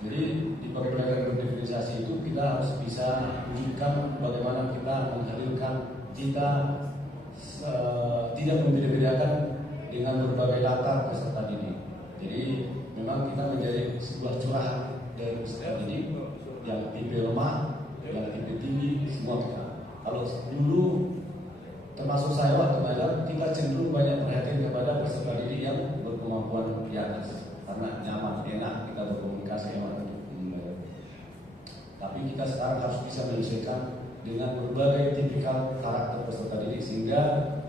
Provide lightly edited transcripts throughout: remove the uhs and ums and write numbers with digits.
Jadi di pergerakan revitalisasi itu kita harus bisa wujudkan bagaimana kita menghadirkan kita tidak membeda-bedakan dengan berbagai latar peserta didik. Jadi memang kita menjadi sebuah curahan dari peserta didik yang tipe lemah, yang tipe tinggi, semua kita. Kalau dulu termasuk saya waktu belajar, kita cenderung banyak perhatian kepada peserta didik yang berkemampuan di atas karena nyaman, enak kita berkomunikasi enak. Tapi kita sekarang harus bisa menyesuaikan dengan berbagai tipikal karakter peserta didik sehingga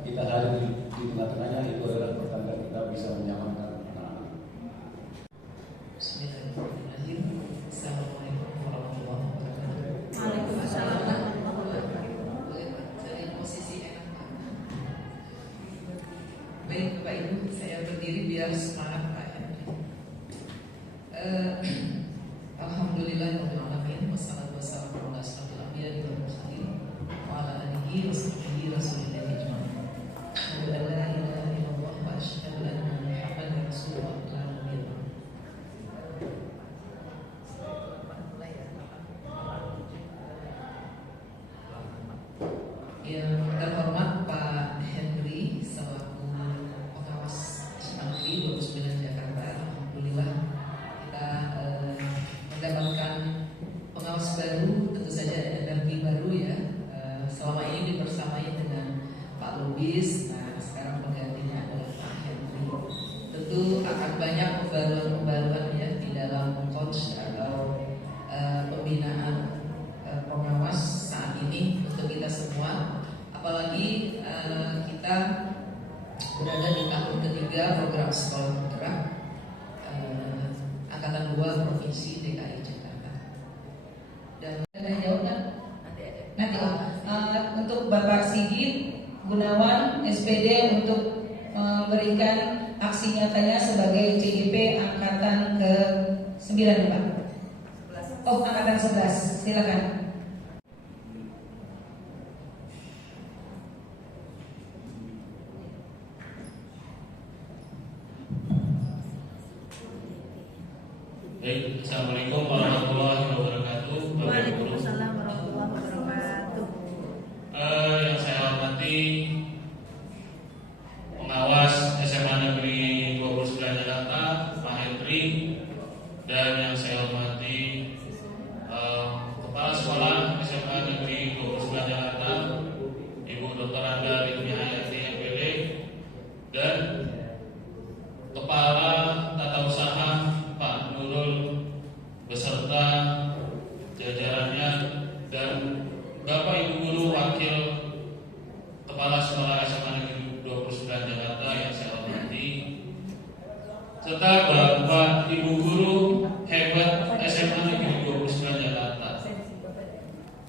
kita hadir di tengah-tengahnya itu adalah pertanda kita bisa menyamankan anak-anak. Bismillahirrahmanirrahim. Assalamualaikum warahmatullahi wabarakatuh. Waalaikumsalam warahmatullahi wabarakatuh. Boleh Pak, dari posisi enak Pak. Baik Bapak Ibu, saya berdiri biar semangat Pak Henry. Alhamdulillahirrahmanirrahim. Wassalatu wassalamu ala asyrofil anbiya'i wal mursalin wa ala alihi wa sahbihi rasulillah ajma'in. Asyhadu an la ilaha illallah wa asyhadu anna Muhammadar Rasulullah. Yang terhormat Pak Henry selaku pengawas SMA Negeri 29 Jakarta. Alhamdulillah kita mendapatkan pengawas baru, tentu saja energi baru ya. Selama ini dibersamai dengan Pak Lubis, nah sekarang penggantinya adalah Pak Henry. Tentu akan banyak pembaruan-pembaruan ya di dalam coach atau pembinaan pengawas saat ini untuk kita semua. Apalagi kita berada di tahun ketiga program sekolah bergerak angkatan 2 provinsi DKI Jakarta. Dan jauh kan? Nanti untuk Bapak Sigit Gunawan SPD untuk memberikan aksi nyatanya sebagai CGP angkatan ke-9 Pak. Oh, angkatan 11, silakan. Baik, Assalamualaikum warahmatullahi wabarakatuh. Waalaikumsalam warahmatullahi wabarakatuh. Yang saya hormati pengawas SMA Negeri 29 Jakarta, Pak Henry, dan yang saya hormati Kepala Sekolah SMA Negeri 29 Jakarta, Ibu Dr. Anda Ridmi Hayati MPD, dan Kepala Tata Usaha Pak Nurul beserta jajarannya, dan Bapak Ibu Guru Wakil Kepala Sekolah SMA Negeri 29 Jakarta yang saya hormati, serta Bapak Ibu Guru hebat SMA Negeri 29 Jakarta.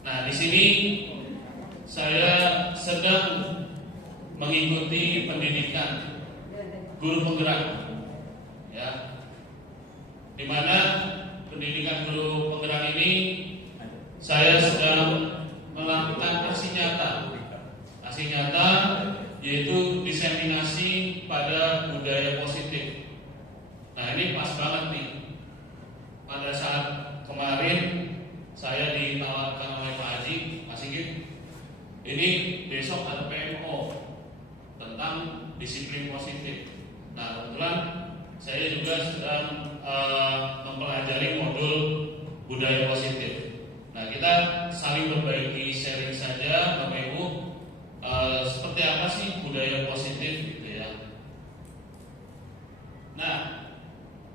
Nah, di sini saya sedang mengikuti pendidikan guru penggerak, ya, di mana pendidikan guru penggerak ini saya sedang melakukan aksi nyata yaitu diseminasi pada budaya positif. Nah, ini pas banget nih. Pada saat kemarin saya ditawarkan oleh Pak Haji, Pak Sigit, ini besok ada PMO tentang disiplin positif. Nah, kebetulan saya juga sedang mempelajari modul budaya positif. Nah, kita saling berbagi sharing saja, Bapak Ibu, seperti apa sih budaya positif gitu ya. Nah,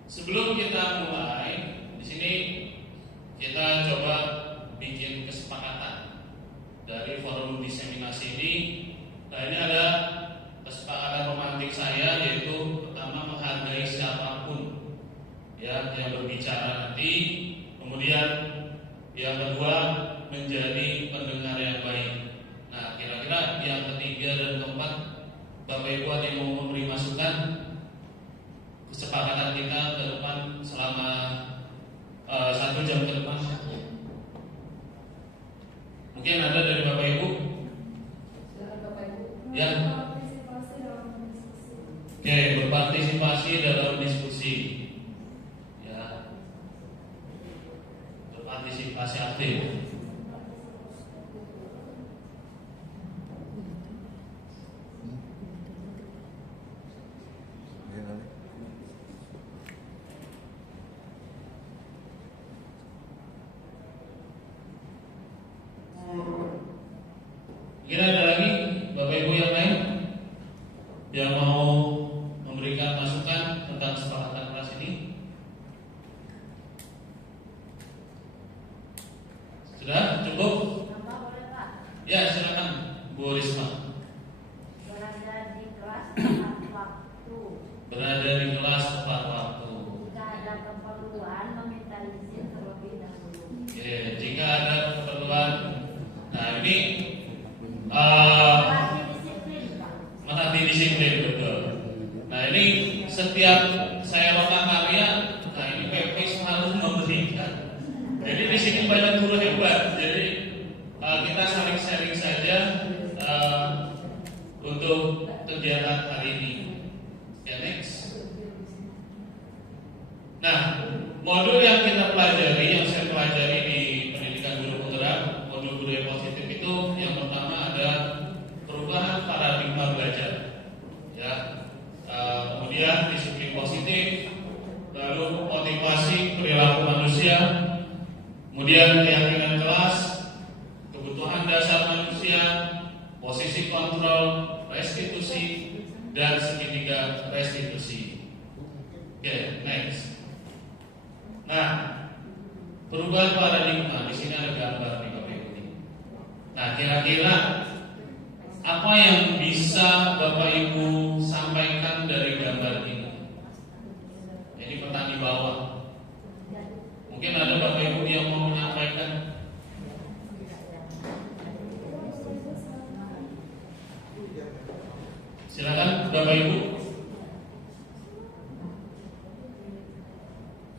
sebelum kita mulai, di sini kita coba bikin kesepakatan dari forum diseminasi ini. Nah, ini ada kesepakatan romantik saya, yaitu pertama menghargai siapapun ya yang berbicara nanti, kemudian yang kedua menjadi pendengar yang baik. Nah, kira-kira yang ketiga dan keempat, Bapak Ibu ada yang mau memberi masukan kesepakatan kita ke depan selama 1 jam ke depan? Mungkin ada dari Bapak Ibu? Ya. Oke, berpartisipasi dalam diskusi. Ya. partisipasi aktif. Kira ada lagi Bapak Ibu yang lain yang mau memberikan masukan tentang kesepakatan kelas ini? Sudah cukup? Ya, silakan Bu Risma. Berada di kelas tepat waktu. Berada di kelas tepat waktu. Jika ada keperluan meminta izin terlebih dahulu. Oke, jika ada keperluan. Nah, ini Melatih disiplin, Pak. menaati disiplin, betul. Nah, ini setiap saya roka karya, nah ini PP selalu memberikan. Jadi di sini banyak guru hebat. Jadi kita saling sharing saja untuk kegiatan hari ini. Ya, next. Nah, modul yang kita pelajari, yang saya pelajari di pendidikan guru penggerak, modul guru yang positif itu yang pertama ada perubahan paradigma belajar. Ya, kemudian disiplin positif, lalu motivasi perilaku manusia, kemudian keyakinan kelas, kebutuhan dasar manusia, posisi kontrol, restitusi, dan segitiga restitusi. Oke, next. Nah, perubahan paradigma di sini ada gambar di Bapak Ibu ini. Nah, kira-kira apa yang bisa Bapak Ibu sampaikan dari gambar ini? Ini peta di bawah. Mungkin ada Bapak Ibu yang mau menyampaikan. Silakan Bapak Ibu.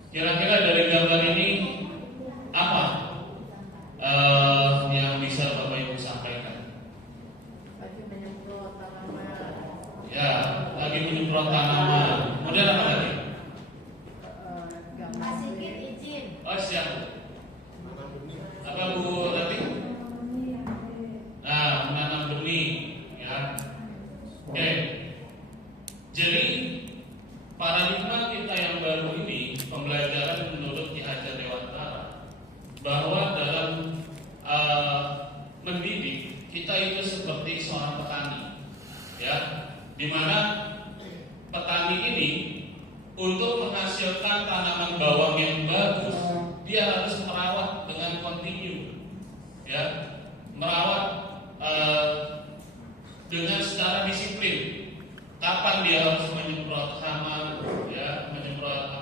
Kira-kira dari gambar ini apa yang bisa Bapak Ibu sampaikan? Lagi menyemprot tanaman. Ya, lagi menyemprot tanaman. Kemudian apa lagi? Masikin izin. Oh, siap. Apa Bu Tati? Nah, menanam benih, ya. Oke. Jadi paradigma kita yang baru ini, pembelajaran menurut Ki Hajar Dewantara, bahwa dalam mendidik kita itu seperti seorang petani, ya, di mana petani ini untuk menghasilkan tanaman bawang yang bagus, dia harus merawat dengan kontinu, ya, merawat dengan secara disiplin. Kapan dia harus menyemprot hama, ya, menyemprot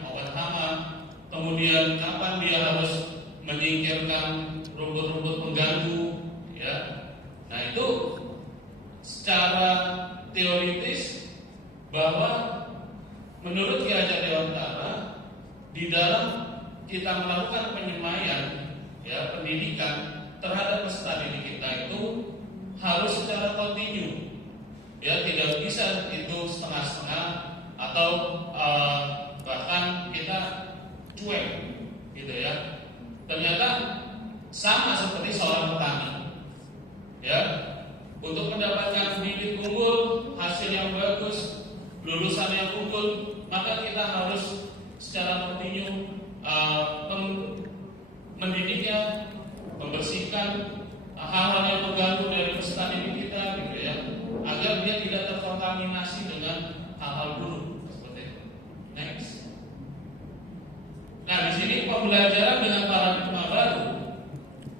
obat hama, kemudian kapan dia harus menyingkirkan rumput-rumput pengganggu, ya. Nah, itu secara teoritis bahwa menurut Ki Hajar Dewantara, di dalam kita melakukan penyemaian, ya, pendidikan terhadap peserta didik kita itu harus secara kontinu, ya, tidak bisa itu setengah-setengah atau bahkan kita cuek, gitu ya. Ternyata sama seperti seorang petani, ya, untuk mendapatkan bibit unggul, hasil yang bagus, lulusan yang unggul, maka kita harus secara kontinu mendidiknya, membersihkan hal-hal yang mengganggu dari peserta didik kita, gitu ya, agar dia tidak terkontaminasi dengan hal-hal buruk seperti itu. Next. Nah, di sini pembelajaran dengan paradigma baru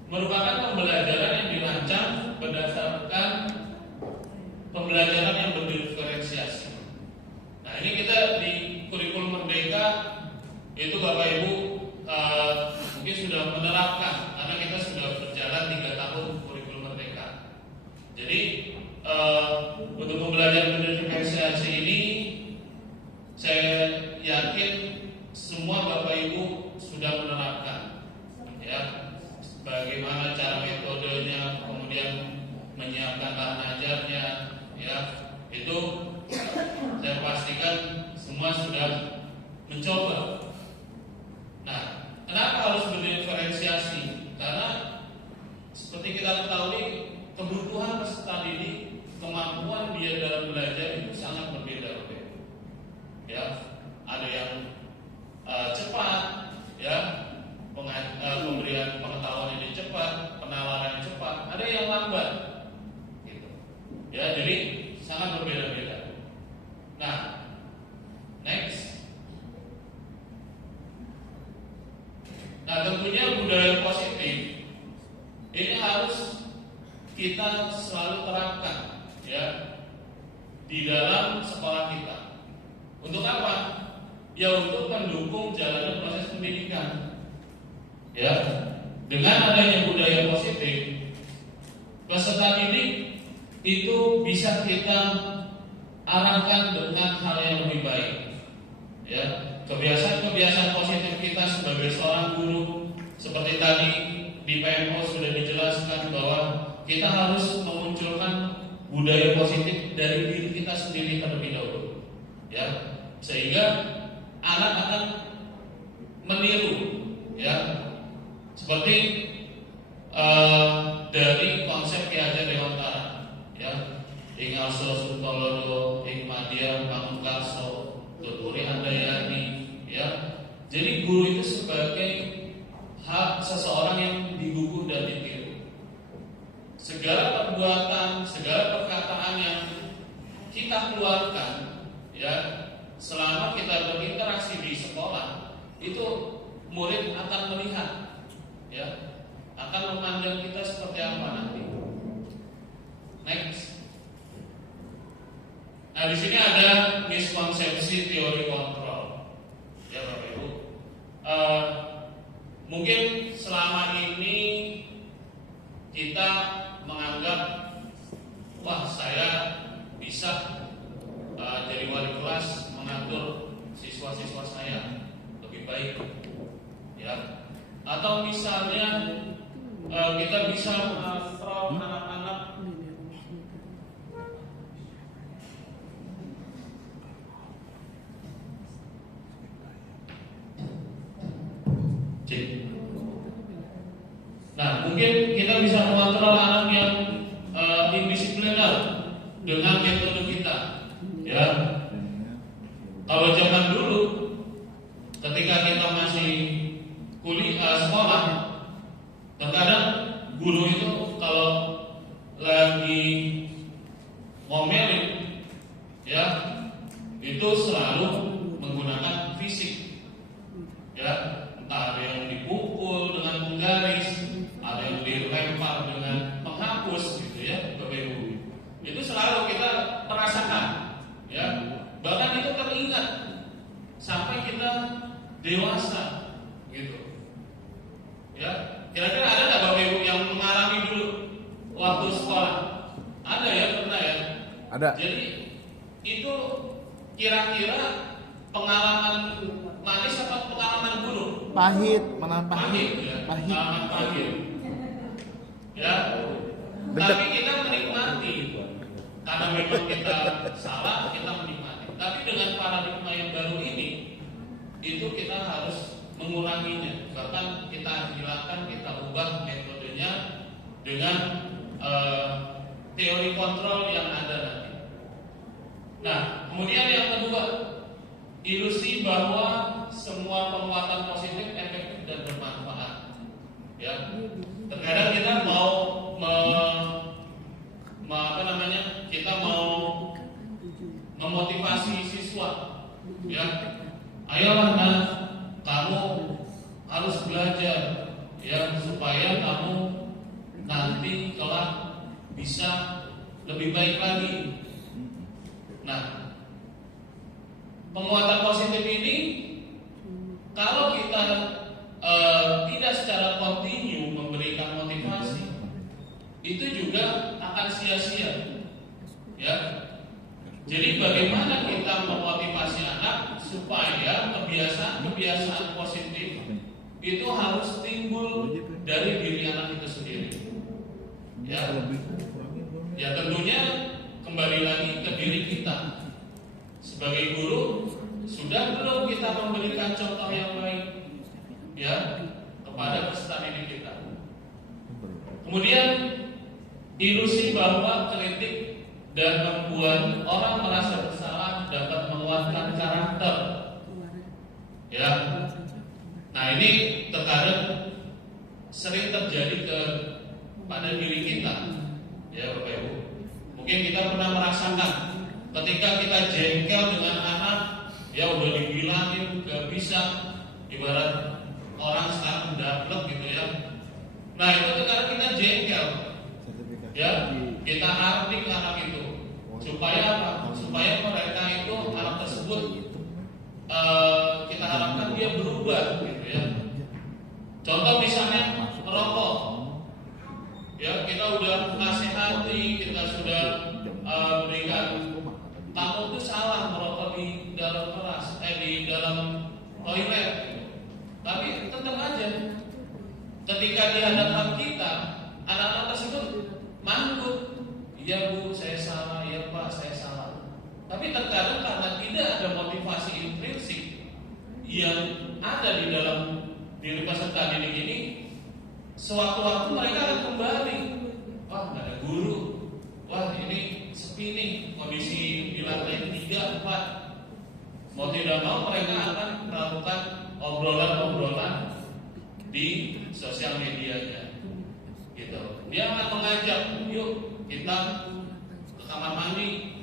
merupakan pembelajaran yang dirancang berdasarkan pembelajaran yang berdiferensiasi. Nah, ini kita di kurikulum Merdeka itu Bapak Ibu mungkin sudah menerapkan, karena kita sudah berjalan 3 tahun kurikulum Merdeka. Jadi untuk pembelajaran berdiferensiasi ini, saya yakin semua Bapak Ibu sudah menerapkan, ya, bagaimana cara metodenya, kemudian menyiapkan bahan ajarnya, ya, itu saya pastikan semua sudah mencoba. Nah, kenapa harus berdiferensiasi? Nah, tentunya budaya positif ini harus kita selalu terapkan ya di dalam sekolah kita. Untuk apa? Ya untuk mendukung jalannya proses pendidikan. Ya, dengan adanya budaya positif, peserta didik itu bisa kita arahkan dengan hal yang lebih baik. Ya, kebiasaan-kebiasaan positif kita sebagai seorang guru, seperti tadi di PMO sudah dijelaskan bahwa kita harus memunculkan budaya positif dari diri kita sendiri terlebih dahulu. Ya, sehingga anak akan meniru. Ya, seperti dari konsep Ki Hajar Dewantara, ya, ing Arso Suntolodo, ing Madya Pamungkaso, Tuturi Handayani, ya. Jadi guru itu sebagai hak seseorang yang digugu dan ditiru. Segala perbuatan, segala perkataan yang kita keluarkan, ya, selama kita berinteraksi di sekolah, itu murid akan melihat, ya, akan memandang kita seperti apa nanti. Next. Nah, di sini ada miskonsepsi teori kontrol, ya Bapak Ibu. Mungkin selama ini kita menganggap, wah saya bisa jadi wali kelas mengatur siswa-siswa saya lebih baik, ya. Atau misalnya kita bisa mengontrol anak-anak Nah, mungkin kita bisa mengontrol anak yang indisipliner dengan metode kita, ya. Kalau zaman dulu, ketika kita masih kuliah sekolah, terkadang guru itu kalau lagi ngomelin, ya, itu selalu menggunakan fisik, ya. Entah ada yang dipukul dengan penggaris, ada yang dilempar dengan menghapus, gitu ya, Bapak Ibu. Itu selalu kita merasakan, ya. Bahkan itu teringat sampai kita dewasa, gitu. Ya, kira-kira ada nggak Bapak Ibu yang mengalami dulu waktu sekolah? Ada ya, pernah ya? Ada. Jadi itu kira-kira pengalaman manis atau pengalaman buruk? Pahit, mana pahit? Ya. Pahit. Pengalaman pahit. Ya. Tapi kita menikmati. Karena memang kita salah, kita menikmati. Tapi dengan paradigma yang baru ini, itu kita harus menguranginya. Bahkan kita hilangkan, kita ubah metodenya dengan teori kontrol yang ada nanti. Nah, kemudian yang kedua, ilusi bahwa semua penguatan positif efektif dan bermanfaat. Ya, terkadang kita kita mau memotivasi siswa. Ya, ayolah nak, kamu harus belajar, ya, supaya kamu nanti kelak bisa lebih baik lagi. Nah, penguatan positif ini kalau kita tidak secara kontinu memberikan motivasi, itu juga akan sia-sia. Ya. Jadi bagaimana kita memotivasi anak supaya kebiasaan positif itu harus timbul dari diri anak itu sendiri. Ya. Ya, tentunya kembali lagi ke diri kita. Sebagai guru, sudah belum kita memberikan contoh yang baik, ya, kepada peserta didik kita. Kemudian ilusi bahwa kritik dan membuat orang merasa bersalah dapat menguatkan karakter, ya. Nah, ini terkadang sering terjadi pada diri kita, ya Bapak Ibu. Mungkin kita pernah merasakan ketika kita jengkel dengan anak, ya udah dibilangin gak bisa, ibarat orang sekarang udah Contoh misalnya merokok, ya kita udah nasihati, kita sudah berikan tamu itu salah merokok di dalam kelas, di dalam toilet. Tapi tetap aja, ketika di hadapan kita, anak-anak tersebut mangut, iya bu, saya salah, iya pak, saya salah. Tapi terkadang karena tidak ada motivasi intrinsik yang ada di dalam diri peserta didik ini, sewaktu-waktu mereka akan kembali. Wah, nggak ada guru. Wah, ini sepi nih, kondisi di lantai 3, 4. Mau tidak mau mereka akan melakukan obrolan-obrolan di sosial medianya. Gitu. Dia akan mengajak, yuk kita ke kamar mandi.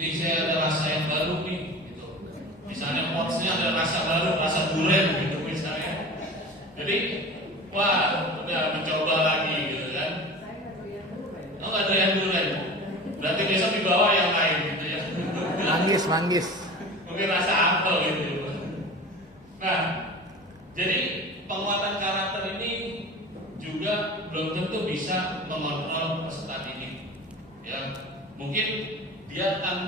Nih saya ada rasa yang baru nih, gitu. Misalnya portsnya ada rasa baru, rasa durian gitu misalnya. Jadi, wah, udah mencoba lagi gitu kan. Oh, nggak ada yang durian. Berarti besok dibawa yang lain gitu ya. Manggis. Mungkin rasa apel gitu. Nah, jadi penguatan karakter ini juga belum tentu bisa mengontrol peserta didik. Ya, mungkin dia akan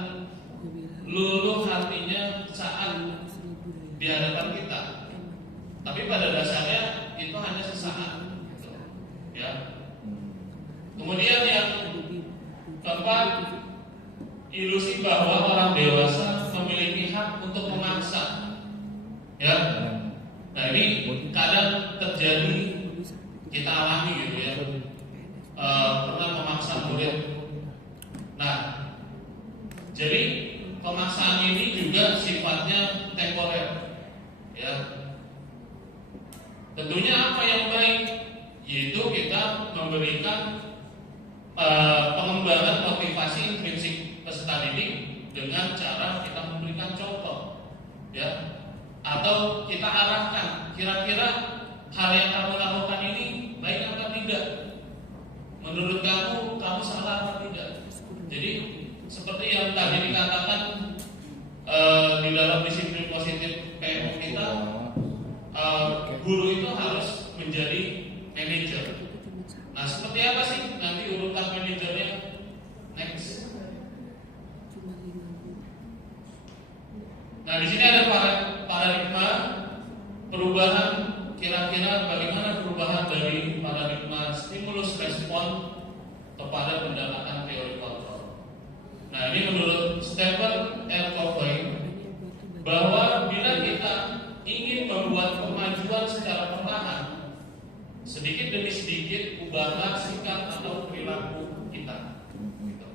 luluh hatinya saat di hadapan kita. Tapi pada dasarnya itu hanya sesaat, gitu. Ya. Kemudian yang keempat, ilusi bahwa orang dewasa memiliki hak untuk memaksa. Ya. Nah ini kadang terjadi, kita alami gitu ya. Pernah memaksa murid. Nah, jadi pemaksaan ini juga sifatnya temporer, ya. Tentunya apa yang baik, yaitu kita memberikan pengembangan motivasi intrinsik peserta didik dengan cara kita memberikan contoh, ya, atau kita arahkan kira-kira hal yang kamu lakukan ini baik atau tidak, menurut kamu salah atau tidak. Jadi seperti yang tadi dikatakan di dalam disiplin positif PMO kita, guru itu harus menjadi manajer. Nah, seperti apa sih nanti urutan manajernya? Next. Nah, di sini ada paradigma perubahan. Kira-kira bagaimana perubahan dari paradigma stimulus respon kepada pendekatan teori kontrol. Nah, ini menurut Stephen R. Covey, bahwa bila kita ingin membuat kemajuan secara perlahan, sedikit demi sedikit ubahlah sikap atau perilaku kita. Gitu.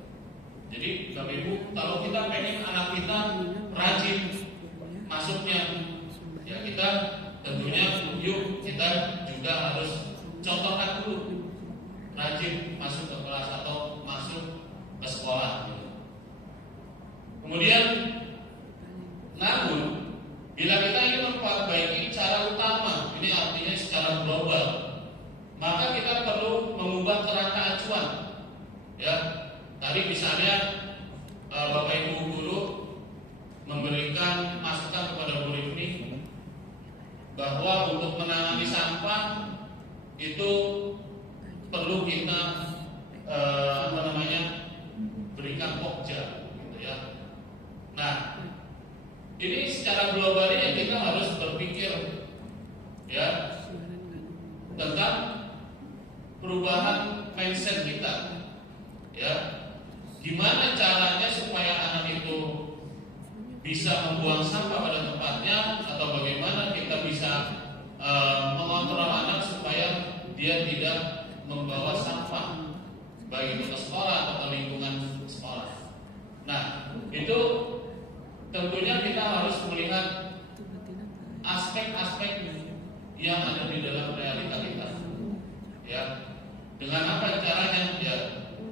Jadi, Bapak Ibu, kalau kita pengen anak kita rajin masuknya, ya kita tentunya yuk kita juga harus contohkan dulu rajin masuk ke kelas atau masuk ke sekolah. Kemudian, namun bila kita ingin memperbaiki cara utama, ini artinya secara global, maka kita perlu mengubah kerangka acuan. Ya, tadi misalnya Bapak Ibu guru memberikan masukan kepada murid ini bahwa untuk menangani sampah itu perlu kita berikan pokja, gitu ya. Nah, ini secara globalnya kita harus berpikir, ya, tentang perubahan mindset kita, ya. Gimana caranya supaya anak itu bisa membuang sampah pada tempatnya, atau bagaimana kita bisa mengontrol anak supaya dia tidak membawa sampah baik itu ke sekolah atau lingkungan sekolah. Nah, itu tentunya kita harus melihat aspek-aspek yang ada di dalam realita kita. Ya, dengan apa caranya? Ya,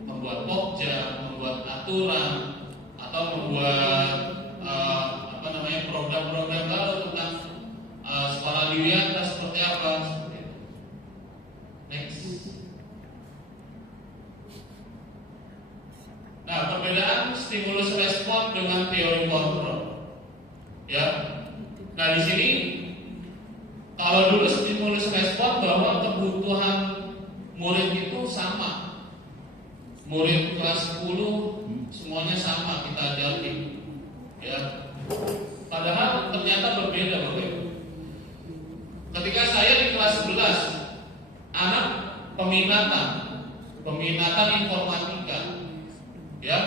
membuat pokja, membuat aturan, atau membuat program-program baru tentang sekolah Dewiyata seperti apa. Next. Nah, perbedaan stimulus respon dengan teori kontrol. Ya. Nah, di sini Kalau dulu stimulus respon bahwa kebutuhan murid itu sama, murid kelas 10 semuanya sama kita ajarin, ya. Padahal ternyata berbeda, Bapak Ibu. Ketika saya di kelas 11, anak peminatan informatika, ya.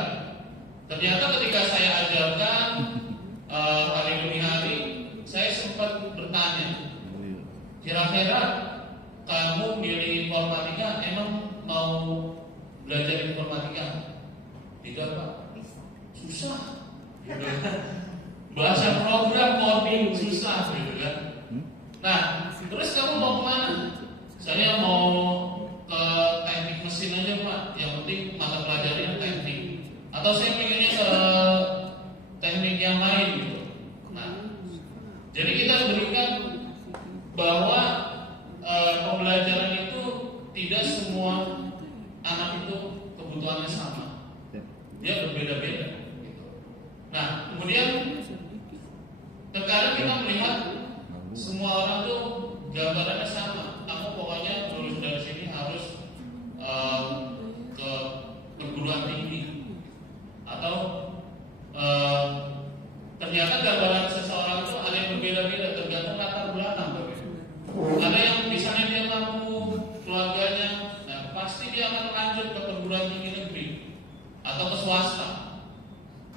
Ternyata ketika saya ajarkan hari demi hari, saya sempat bertanya, kira-kira kamu milih informatika emang mau belajar informatika? Tidak, Pak. Susah. Gitu. Bahasa program coding susah, gitu kan. Nah, terus kamu mau kemana? Saya mau ke teknik mesin aja, Pak. Yang penting mata pelajarannya teknik. Atau saya pengennya ke teknik yang lain, gitu. Nah, jadi kita berikan bahwa pembelajaran itu tidak semua anak itu kebutuhannya sama, dia berbeda-beda. Gitu. Nah, kemudian terkadang kita melihat semua orang tuh gambarannya sama. Aku pokoknya lulus dari sini harus ke perguruan tinggi, atau ternyata gambaran seseorang itu ada yang berbeda-beda tergantung latar belakang. Ada yang misalnya dia mampu keluarganya, nah pasti dia akan lanjut ke perguruan tinggi negeri atau ke swasta.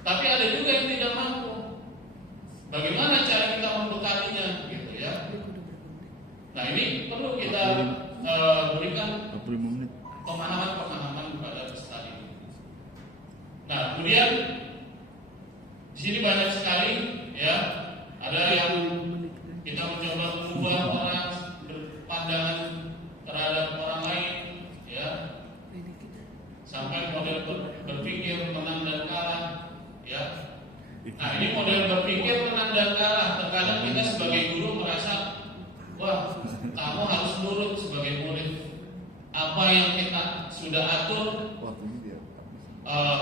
Tapi ada juga yang tidak mampu. Bagaimana cara kita membekalinya, gitu ya? Nah ini perlu kita berikan pemahaman kepada peserta ini. Nah kemudian di sini banyak sekali, ya, ada yang kita mencoba mengubah orang berpandangan terhadap orang lain, ya, sampai model berpikir menang dan kalah, ya. Nah ini model berpikir menang dan kalah. Terkadang kita sebagai guru merasa, wah, kamu harus nurut sebagai murid. Apa yang kita sudah atur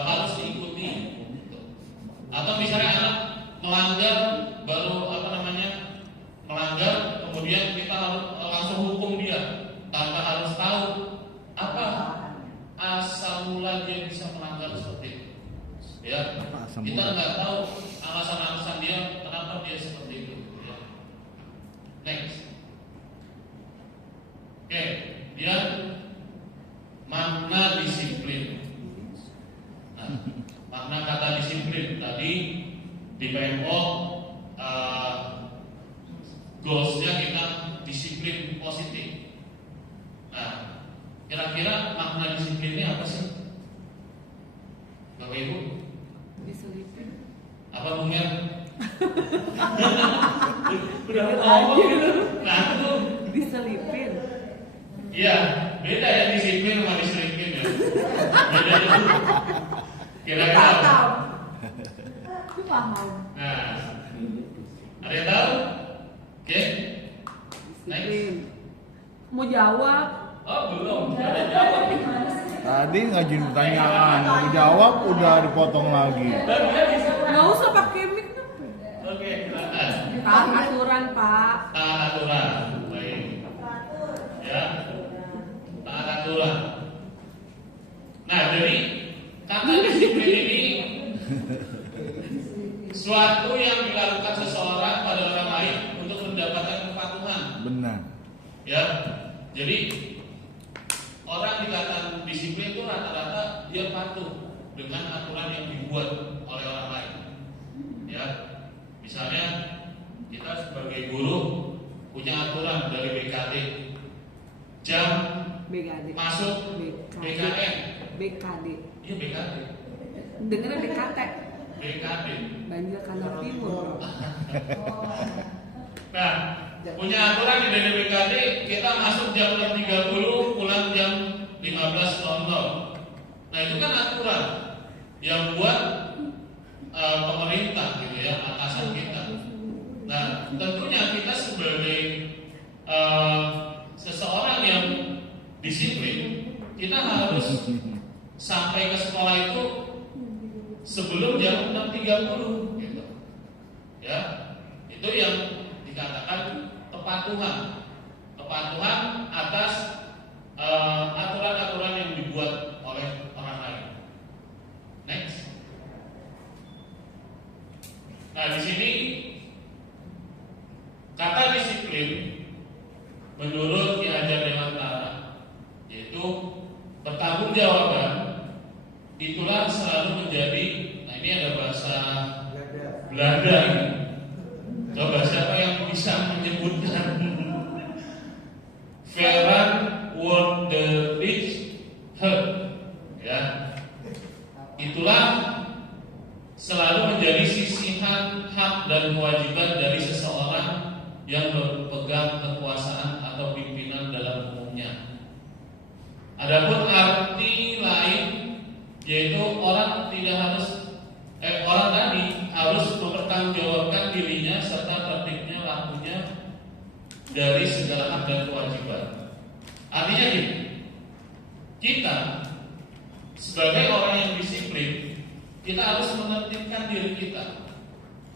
harus diikuti. Atau misalnya anak melanggar, baru melanggar, kemudian kita harus langsung hukum dia tanpa harus tahu apa asal mula dia bisa melanggar seperti itu. Ya, kita nggak tahu alasan-alasan dia kenapa dia seperti itu. Ya. Next. Oke, dia makna disiplin. Nah, makna kata disiplin tadi di PMO goalsnya kita disiplin positif. Nah, kira-kira makna disiplinnya apa sih, Bapak Ibu? Diselipin. Apa Bunger? Udah ngomong. Nah, itu Diselipin. iya, beda ya disiplin sama diselipin ya. Beda itu. Kira-kira apa? Aku paham. Nah, ada yang tahu? Oke. Next. Disiplin. Mau jawab? Oh belum, nggak ada jawab. Tadi ngajuin pertanyaan, mau jawab udah dipotong lagi. Nggak usah pakai mic. Oke, silakan. Taat aturan, Pak. Taat aturan, baik. Ya, taat aturan. Nah, jadi kata disiplin ini suatu yang dilakukan seseorang pada orang lain untuk mendapatkan kepatuhan. Benar. Ya, jadi orang dikatakan disiplin itu rata-rata dia patuh dengan aturan yang dibuat oleh orang lain. Ya, misalnya kita sebagai guru punya aturan dari BKD, jam BKD. masuk BKN. BKD. Iya BKD. Dengarnya BKT. BKD. Banjir Kanal Timur. Nah, punya aturan di BKD kita masuk jam 6.30, pulang jam 15.00. Nah itu kan aturan yang buat pemerintah gitu ya, atasan kita. Nah tentunya kita sebagai seseorang yang disiplin, kita harus sampai ke sekolah itu sebelum jam 6.30 gitu. Ya, itu yang dikatakan kepatuhan atas aturan-aturan yang dibuat oleh orang lain. Next. Nah, di sini kata disiplin menurut Ki Hajar Dewantara yaitu pertanggungjawaban. Itulah selalu menjadi, nah ini ada bahasa Belanda ini. Coba siapa yang bisa menyebutkan Verantwoordelijkheid, ya. Itulah selalu menjadi sisihan hak dan kewajiban dari seseorang yang berpegang kekuasaan atau pimpinan dalam umumnya. Adapun arti lain yaitu orang tadi harus mempertanggungjawabkan dirinya serta tertibnya lakunya dari segala hak dan kewajiban. Artinya gini, kita sebagai orang yang disiplin, kita harus menertibkan diri kita,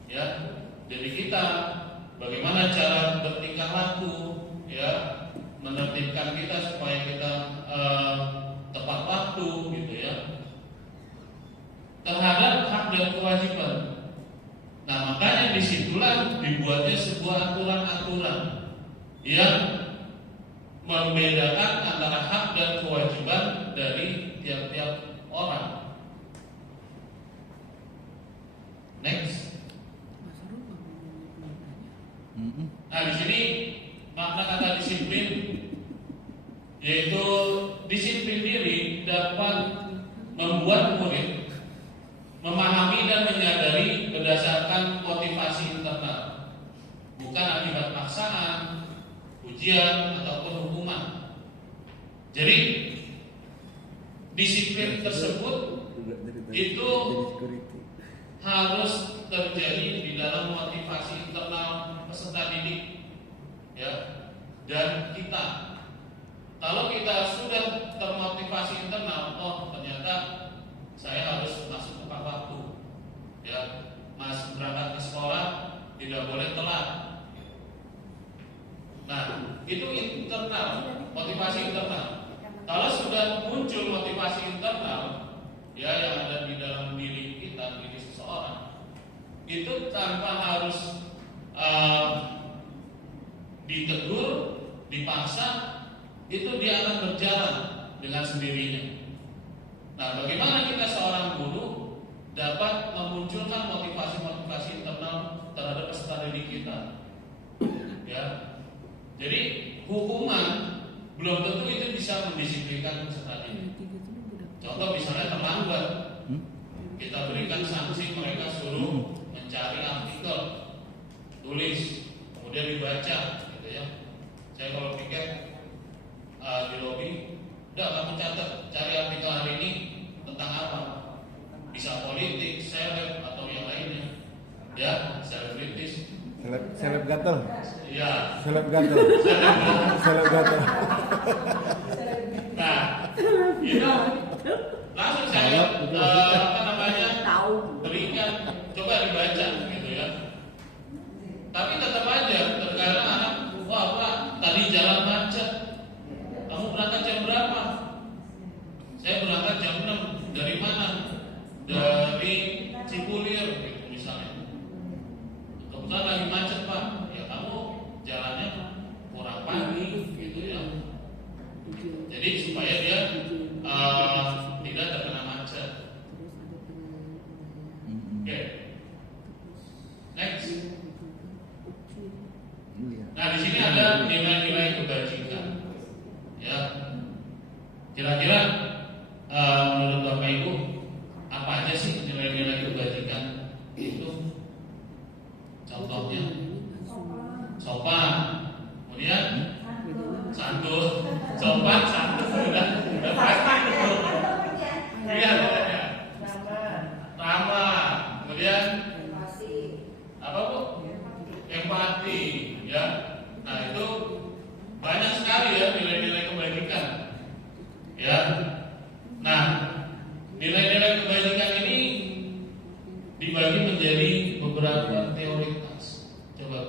ya. Jadi kita bagaimana cara bertingkah laku, ya, menertibkan kita supaya kita tepat waktu, gitu ya, terhadap hak dan kewajiban. Nah, makanya disitulah dibuatnya sebuah aturan-aturan yang membedakan antara hak dan kewajiban dari tiap-tiap orang. Next. Nah, di sini makna kata disiplin yaitu disiplin diri dapat membuat murid memahami dan menyadari berdasarkan motivasi internal, bukan akibat paksaan, ujian ataupun hukuman. Jadi disiplin tersebut itu harus terjadi di dalam motivasi internal peserta didik, ya, dan kita. Kalau kita sudah termotivasi internal, oh ternyata saya harus masuk tepat waktu, ya, masuk berangkat ke sekolah tidak boleh telat. Nah, itu internal, motivasi internal. Kalau sudah muncul motivasi internal, ya, yang ada di dalam diri kita, diri seseorang, itu tanpa harus ditegur, dipaksa, itu dia akan berjalan dengan sendirinya. Nah, bagaimana kita seorang guru dapat memunculkan motivasi-motivasi internal terhadap peserta didik kita? Ya, jadi hukuman belum tentu itu bisa mendisiplinkan peserta didik. Contoh misalnya terlambat, kita berikan sanksi, mereka suruh mencari artikel, tulis, kemudian dibaca, gitu ya. Saya kalau piket di lobi, udah kamu catat, cari artikel hari ini tentang apa? Bisa politik, seleb atau yang lainnya, ya, selebritis. Seleb gatel. Iya. Seleb gatel. Seleb gatel. Nah, itu langsung saya berikan, coba dibaca, gitu ya. Tapi tetap aja terkadang anak, wah Pak, tadi jalan macet. Kamu berangkat jam berapa? Saya berangkat jam 6. Dari mana? Dari Cipulir, gitu misalnya. Kebetulan lagi macet Pak. Ya kamu jalannya kurang pagi, gitu ya. Jadi supaya dia tidak terkena macet. Oke. Next. Nah, di sini ada nilai-nilai kebajikan. Ya, kira-kira menurut Bapak Ibu apa aja sih nilai-nilai kebajikan itu? Contohnya sopan, kemudian santun, sopan, santun, udah pasti itu. Iya, ramah, kemudian apa Bu? Empati, ya. Nah itu banyak sekali ya nilai-nilai kebajikan, ya. Nah, nilai-nilai kebajikan ini dibagi menjadi beberapa teoritas. Coba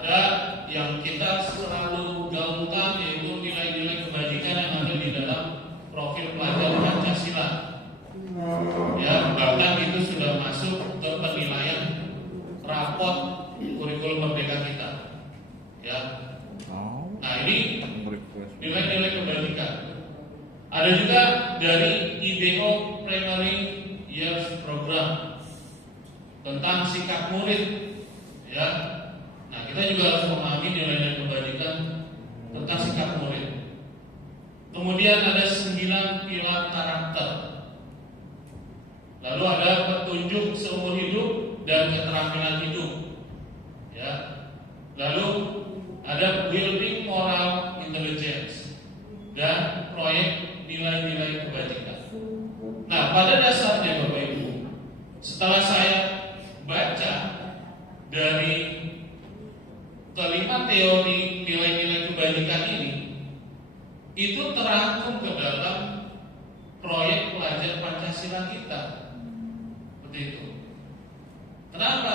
ada yang kita selalu gaungkan, yaitu nilai-nilai kebajikan yang ada di dalam profil pelajar Pancasila. Ya, bahkan itu sudah masuk ke penilaian rapot kurikulum merdeka kita. Ya. Nah, ini nilai-nilai kebajikan. Ada juga dari IBO Primary Years Program tentang sikap murid. Ya. Nah, kita juga harus memahami nilai-nilai kebajikan tentang sikap murid. Kemudian ada 9 pilar karakter. Lalu ada petunjuk seumur hidup dan keterampilan hidup. Ya. Lalu ada building moral intelligence dan proyek nilai-nilai kebajikan. Nah, pada dasarnya Bapak Ibu, setelah saya baca dari kelima teori nilai-nilai kebajikan ini, itu terangkum ke dalam proyek pelajar Pancasila kita. Seperti itu. Kenapa?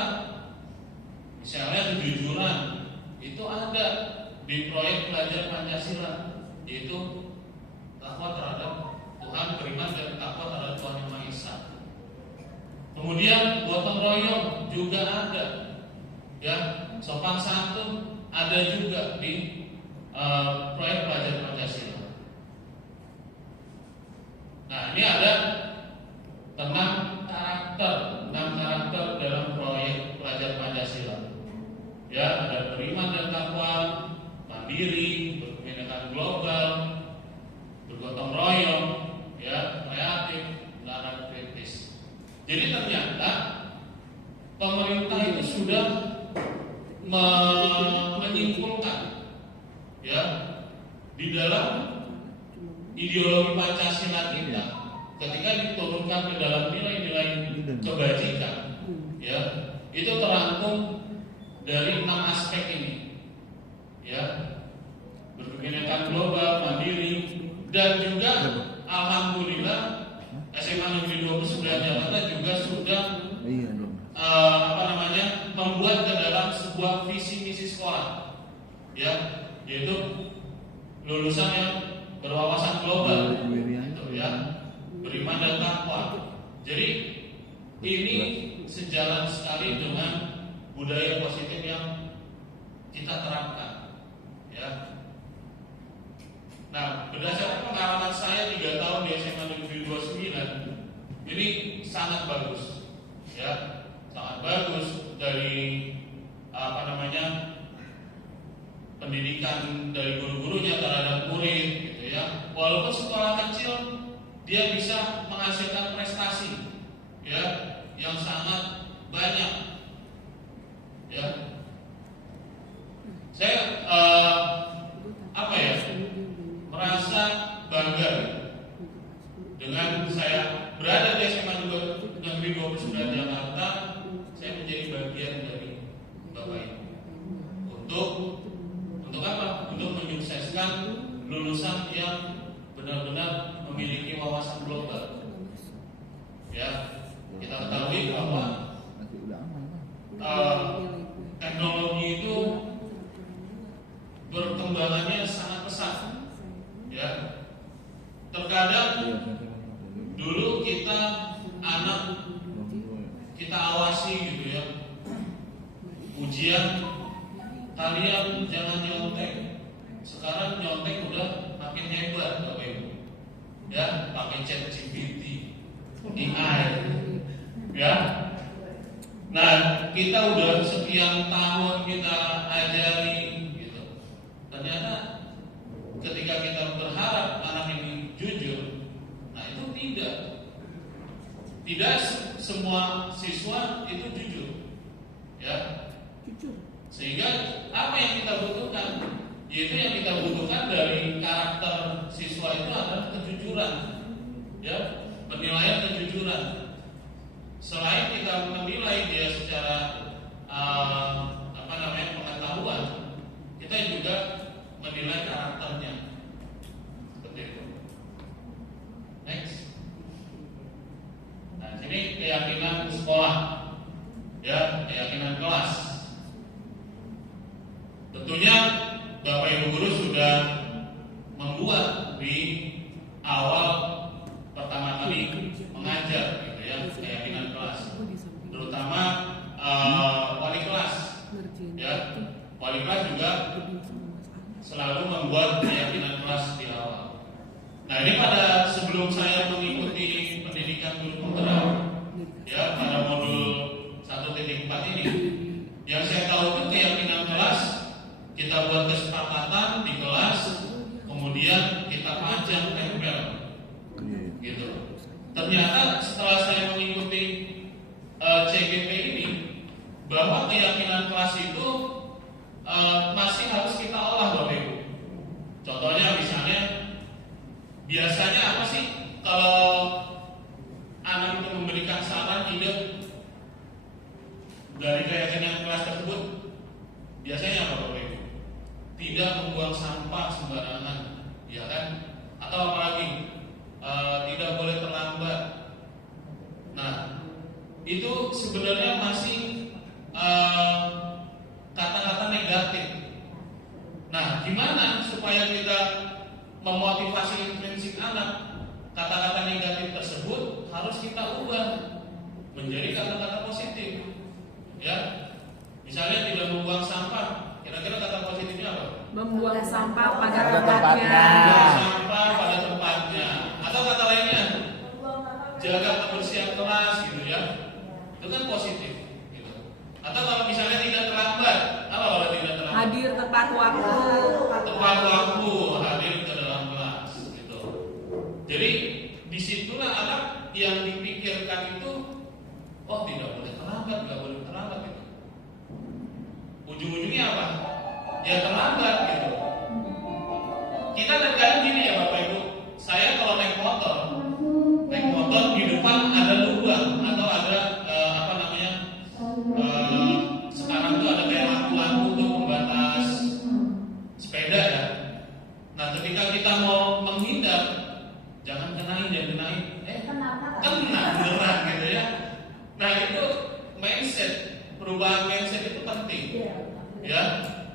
Misalnya kejujuran itu ada di proyek pelajar Pancasila, yaitu takwa terhadap Tuhan, beriman dan takwa terhadap Tuhan Yang Maha Esa. Kemudian gotong royong juga ada, ya, sopan santun ada juga di proyek pelajar Pancasila. Nah, ini ada 6 karakter dalam proyek pelajar Pancasila. Ya, ada beriman dan takwa, mandiri, berkebinekaan global, bergotong royong, ya, kreatif, dan kritis. Jadi ternyata pemerintah itu sudah menyimpulkan, ya, di dalam ideologi Pancasila kita, ketika diturunkan ke dalam nilai-nilai kebajikan, ya, itu terangkum dari 6 aspek ini, ya, berkebinekaan global, mandiri, dan juga alhamdulillah SMA Negeri 29 Jakarta juga sudah membuat ke dalam sebuah visi misi sekolah, ya, yaitu lulusan yang berwawasan global, gitu, ya, beriman dan takwa. Jadi ini sejalan sekali dengan budaya positif yang kita terapkan, ya. Nah, berdasarkan pengalaman saya 3 tahun di SMA Negeri 29, ini sangat bagus, ya, sangat bagus dari pendidikan dari guru-gurunya terhadap murid, gitu ya. Walaupun sekolah kecil, dia bisa menghasilkan prestasi, ya, yang sangat banyak, ya. Saya merasa bangga dengan saya berada di SMA Negeri 29 Jakarta. Saya menjadi bagian dari Bapak Ibu untuk apa? Untuk menyukseskan lulusan yang benar-benar memiliki wawasan global. Ya, kita ketahui bahwa teknologi itu perkembangannya sangat pesat, ya. Terkadang dulu kita awasi, gitu ya, ujian kalian jangan nyontek. Sekarang nyontek udah makin hebat, Bapak Ibu, ya, pakai ChatGPT, AI, ya. Nah, kita udah sekian tahun kita ajari, gitu. Ternyata ketika kita berharap anak ini jujur, nah itu tidak semua siswa itu jujur, ya. Sehingga apa yang kita butuhkan, yaitu yang kita butuhkan dari karakter siswa itu adalah kejujuran, ya, penilaian kejujuran. Selain kita menilai dia secara pengetahuan, kita juga menilai karakternya. Seperti itu. Next. Nah, sini keyakinan sekolah, ya, keyakinan kelas. Tentunya Bapak Ibu guru sudah membuat di awal pertama kali mengajar gitu ya, keyakinan kelas, terutama wali kelas ya. Wali kelas juga selalu membuat keyakinan kelas di awal. Nah, ini pada sebelum saya mengikuti pendidikan guru penggerak ya pada modul 1.4 ini, yang saya tahu itu keyakinan kelas kita buat kesepakatan di kelas, kemudian kita pajang tempel gitu. Ternyata setelah saya mengikuti CGP ini, bahwa keyakinan kelas itu masih harus kita olah, Bapak Ibu. Contohnya misalnya, biasanya apa sih kalau anak itu memberikan saran ide dari keyakinan kelas tersebut? Biasanya apa, Bapak Ibu? Tidak membuang sampah sembarangan, ya kan? Atau apalagi tidak boleh terlambat. Nah, itu sebenarnya masih kata-kata negatif. Nah, gimana supaya kita memotivasi intrinsik anak? Kata-kata negatif tersebut harus kita ubah menjadi kata-kata positif. Ya, misalnya tidak membuang sampah. Kira-kira kata positifnya apa? Membuang sampah pada Pada tempatnya. Membuang sampah pada tempatnya. Atau kata lainnya, jaga kebersihan kelas gitu ya. Itu kan positif gitu. Atau kalau misalnya tidak terlambat, apa kalau tidak terlambat? Hadir tepat waktu. Tepat waktu hadir ke dalam kelas gitu. Jadi disitulah anak yang dipikirkan itu, oh tidak boleh terlambat, nggak boleh terlambat gitu. Ujung-ujungnya apa? Ya terlambat gitu. Kita terkadang gini ya Bapak Ibu, saya kalau naik motor di depan ada lubang atau ada sekarang tuh ada kayak lampu-lampu tuh pembatas sepeda ya. Nah, ketika kita mau menghindar, jangan kenain, kena beneran gitu ya. Nah, itu mindset, perubahan mindset itu penting. Ya,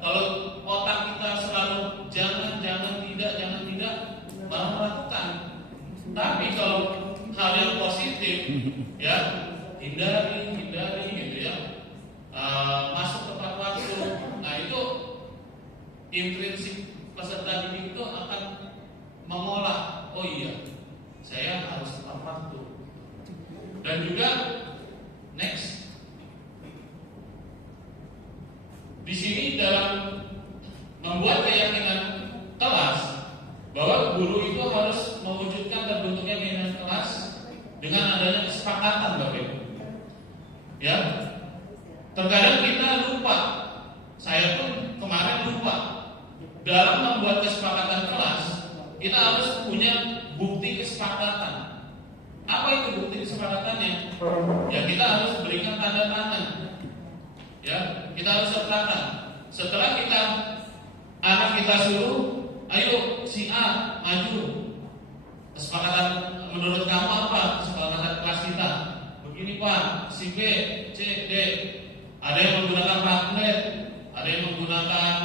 kalau otak kita selalu jangan tidak, malah melakukan. Tapi kalau hal yang positif, ya hindari gitu ya. Masuk tepat waktu. Nah, itu intrinsik peserta didik itu akan mengolah. Oh iya, saya harus tepat waktu. Dan juga next, di sini dalam membuat keyakinan kelas bahwa guru itu harus mewujudkan terbentuknya keyakinan kelas dengan adanya kesepakatan, Bapak Ibu. Ya, terkadang kita lupa. Saya pun kemarin lupa. Dalam membuat kesepakatan kelas, kita harus punya bukti kesepakatan. Apa itu bukti kesepakatannya? Ya, kita harus berikan tanda tangan. Ya, kita harus sertakan. Setelah anak kita suruh, ayo si A maju. Kesepakatan menurut kamu apa? Kesepakatan kelas kita. Begini Pak, si B, C, D. Ada yang menggunakan pamflet, ada yang menggunakan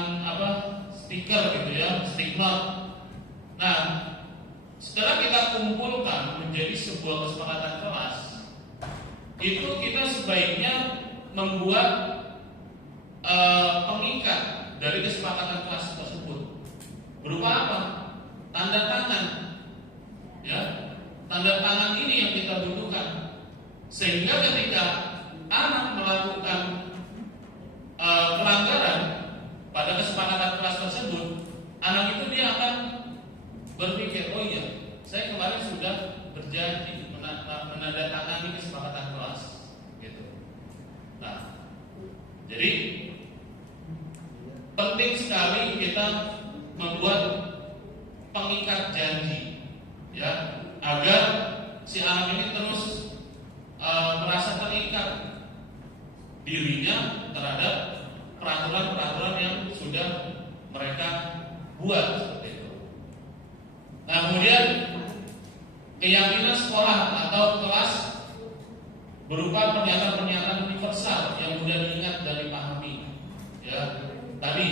stiker gitu ya, stick note. Nah, setelah kita kumpulkan menjadi sebuah kesepakatan kelas, itu kita sebaiknya membuat pengikat dari kesepakatan kelas tersebut. Berupa apa? Tanda tangan. Ya, tanda tangan ini yang kita butuhkan. Sehingga ketika anak melakukan pelanggaran pada kesepakatan kelas tersebut, anak itu dia akan berpikir, oh iya, saya kemarin sudah berjanji menandatangani kesepakatan kelas, gitu. Nah, jadi penting sekali kita membuat pengikat janji, ya, agar si anak ini terus merasa terikat dirinya terhadap peraturan-peraturan yang sudah mereka buat seperti itu. Nah, kemudian keyakinan sekolah atau kelas berupa pernyataan-pernyataan universal yang mudah diingat dan dipahami. Ya, tadi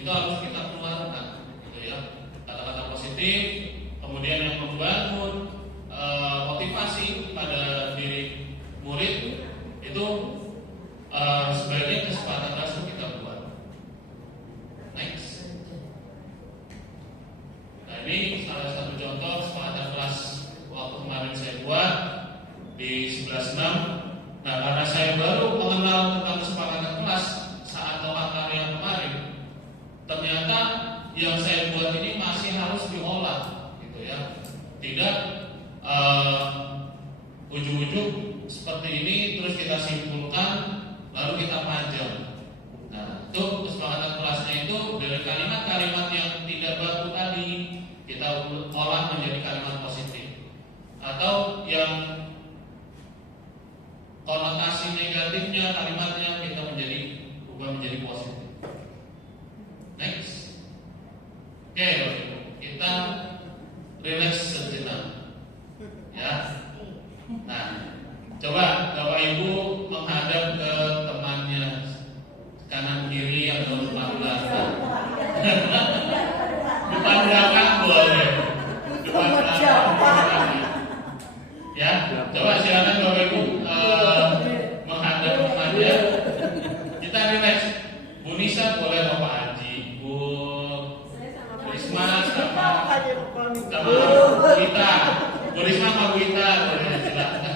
itu harus kita keluarkan, gitu ya. Kata-kata positif, kemudian yang membangun motivasi pada diri murid itu sebaiknya kesempatan langsung kita buat. Next. Nah, ini salah satu contoh kesepakatan kelas waktu kemarin saya buat di 11.6. Nah, karena saya baru mengenal tentang kesepakatan kelas saat tolak karya kemarin, ternyata yang saya buat ini masih harus diolah, gitu ya. Tidak ujung-ujung seperti ini terus kita simpulkan lalu kita panjang. Nah, itu kesepakatan kelasnya itu dari kalimat-kalimat yang tidak baku tadi kita olah menjadi kalimat positif, atau yang konotasi negatifnya kalimatnya kita ubah menjadi positif. Next. Oke, kita relax sejenak, ya. Nah, coba Bapak Ibu menghadap ke temannya kanan kiri atau depan belakang. Depan belakang boleh. Depan belakang boleh. Ya, coba silakan Bapak Ibu menghadap temannya. Kita relax. Bu Nisa boleh, Bapak Haji, Bu Risma sama kita. Bu Risma sama Bu Ita boleh, silakan.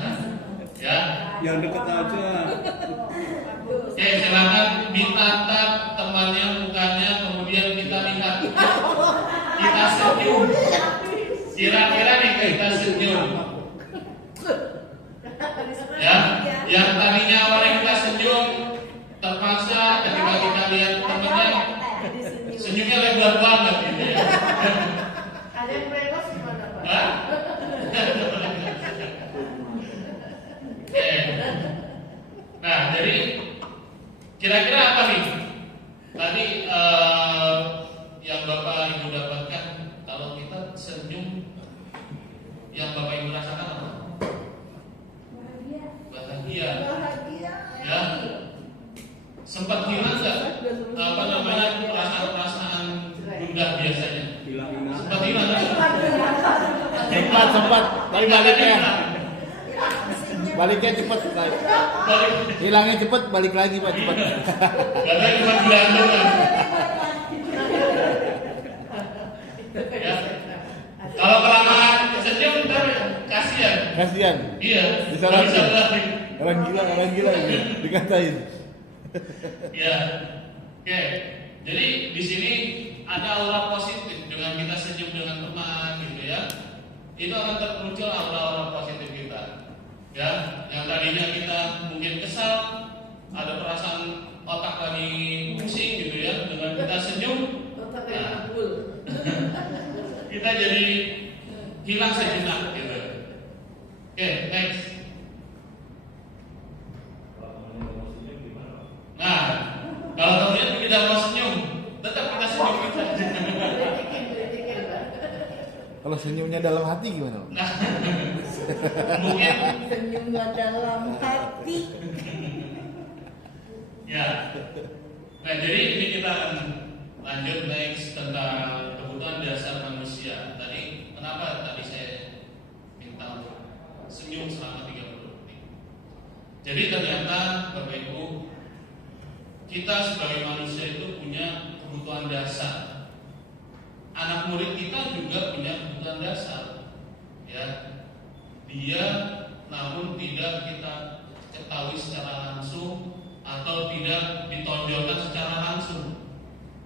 Ya. Yang dekat aja. Oke, silakan ditatap temannya mukanya, kemudian kita lihat. Kita senyum. Kira-kira nih kita senyum. Ya, yang tadinya awalnya kita senyum, terpaksa ketika kita lihat temannya senyumnya lebar banget gitu ya. Ada yang bebas gimana, Pak? Hah? Nah, jadi kira-kira apa nih? Tadi yang Bapak Ibu dapatkan kalau kita senyum, yang Bapak Ibu rasakan apa? Bahagia. Ya. Sempat hilang nggak? Apa namanya perasaan-perasaan gundah biasanya? Sempat hilang nggak? Sempat. Tapi baliknya. Baliknya cepet. Hilangnya cepet, balik lagi Pak cepet. Karena cuma gelantungan. Ya. Kalau kelamaan senyum ntar kasihan. Kasihan. Iya. Bisa nggak lagi. lari. Orang gila ini dikatain. Ya. Oke. Jadi di sini ada aura positif dengan kita senyum dengan teman gitu ya. Itu akan termuncul aura-aura positif kita. Ya, yang tadinya kita mungkin kesal, ada perasaan otak lagi pusing gitu ya, dengan kita senyum, nah, kita jadi hilang sejenak gitu. Oke, next. Nah, kalau temennya tidak mau senyum, tetap kita senyum kita. Kalau senyumnya dalam hati gimana? Nah, mungkin Senyumnya dalam hati. ya. Nah, jadi ini kita akan lanjut next tentang kebutuhan dasar manusia. Tadi kenapa tadi saya minta untuk senyum selama 30 detik. Jadi ternyata Bapak Ibu, kita sebagai manusia itu punya kebutuhan dasar. Anak murid kita juga punya kebutuhan dasar, ya. Dia namun tidak kita ketahui secara langsung atau tidak ditonjolkan secara langsung,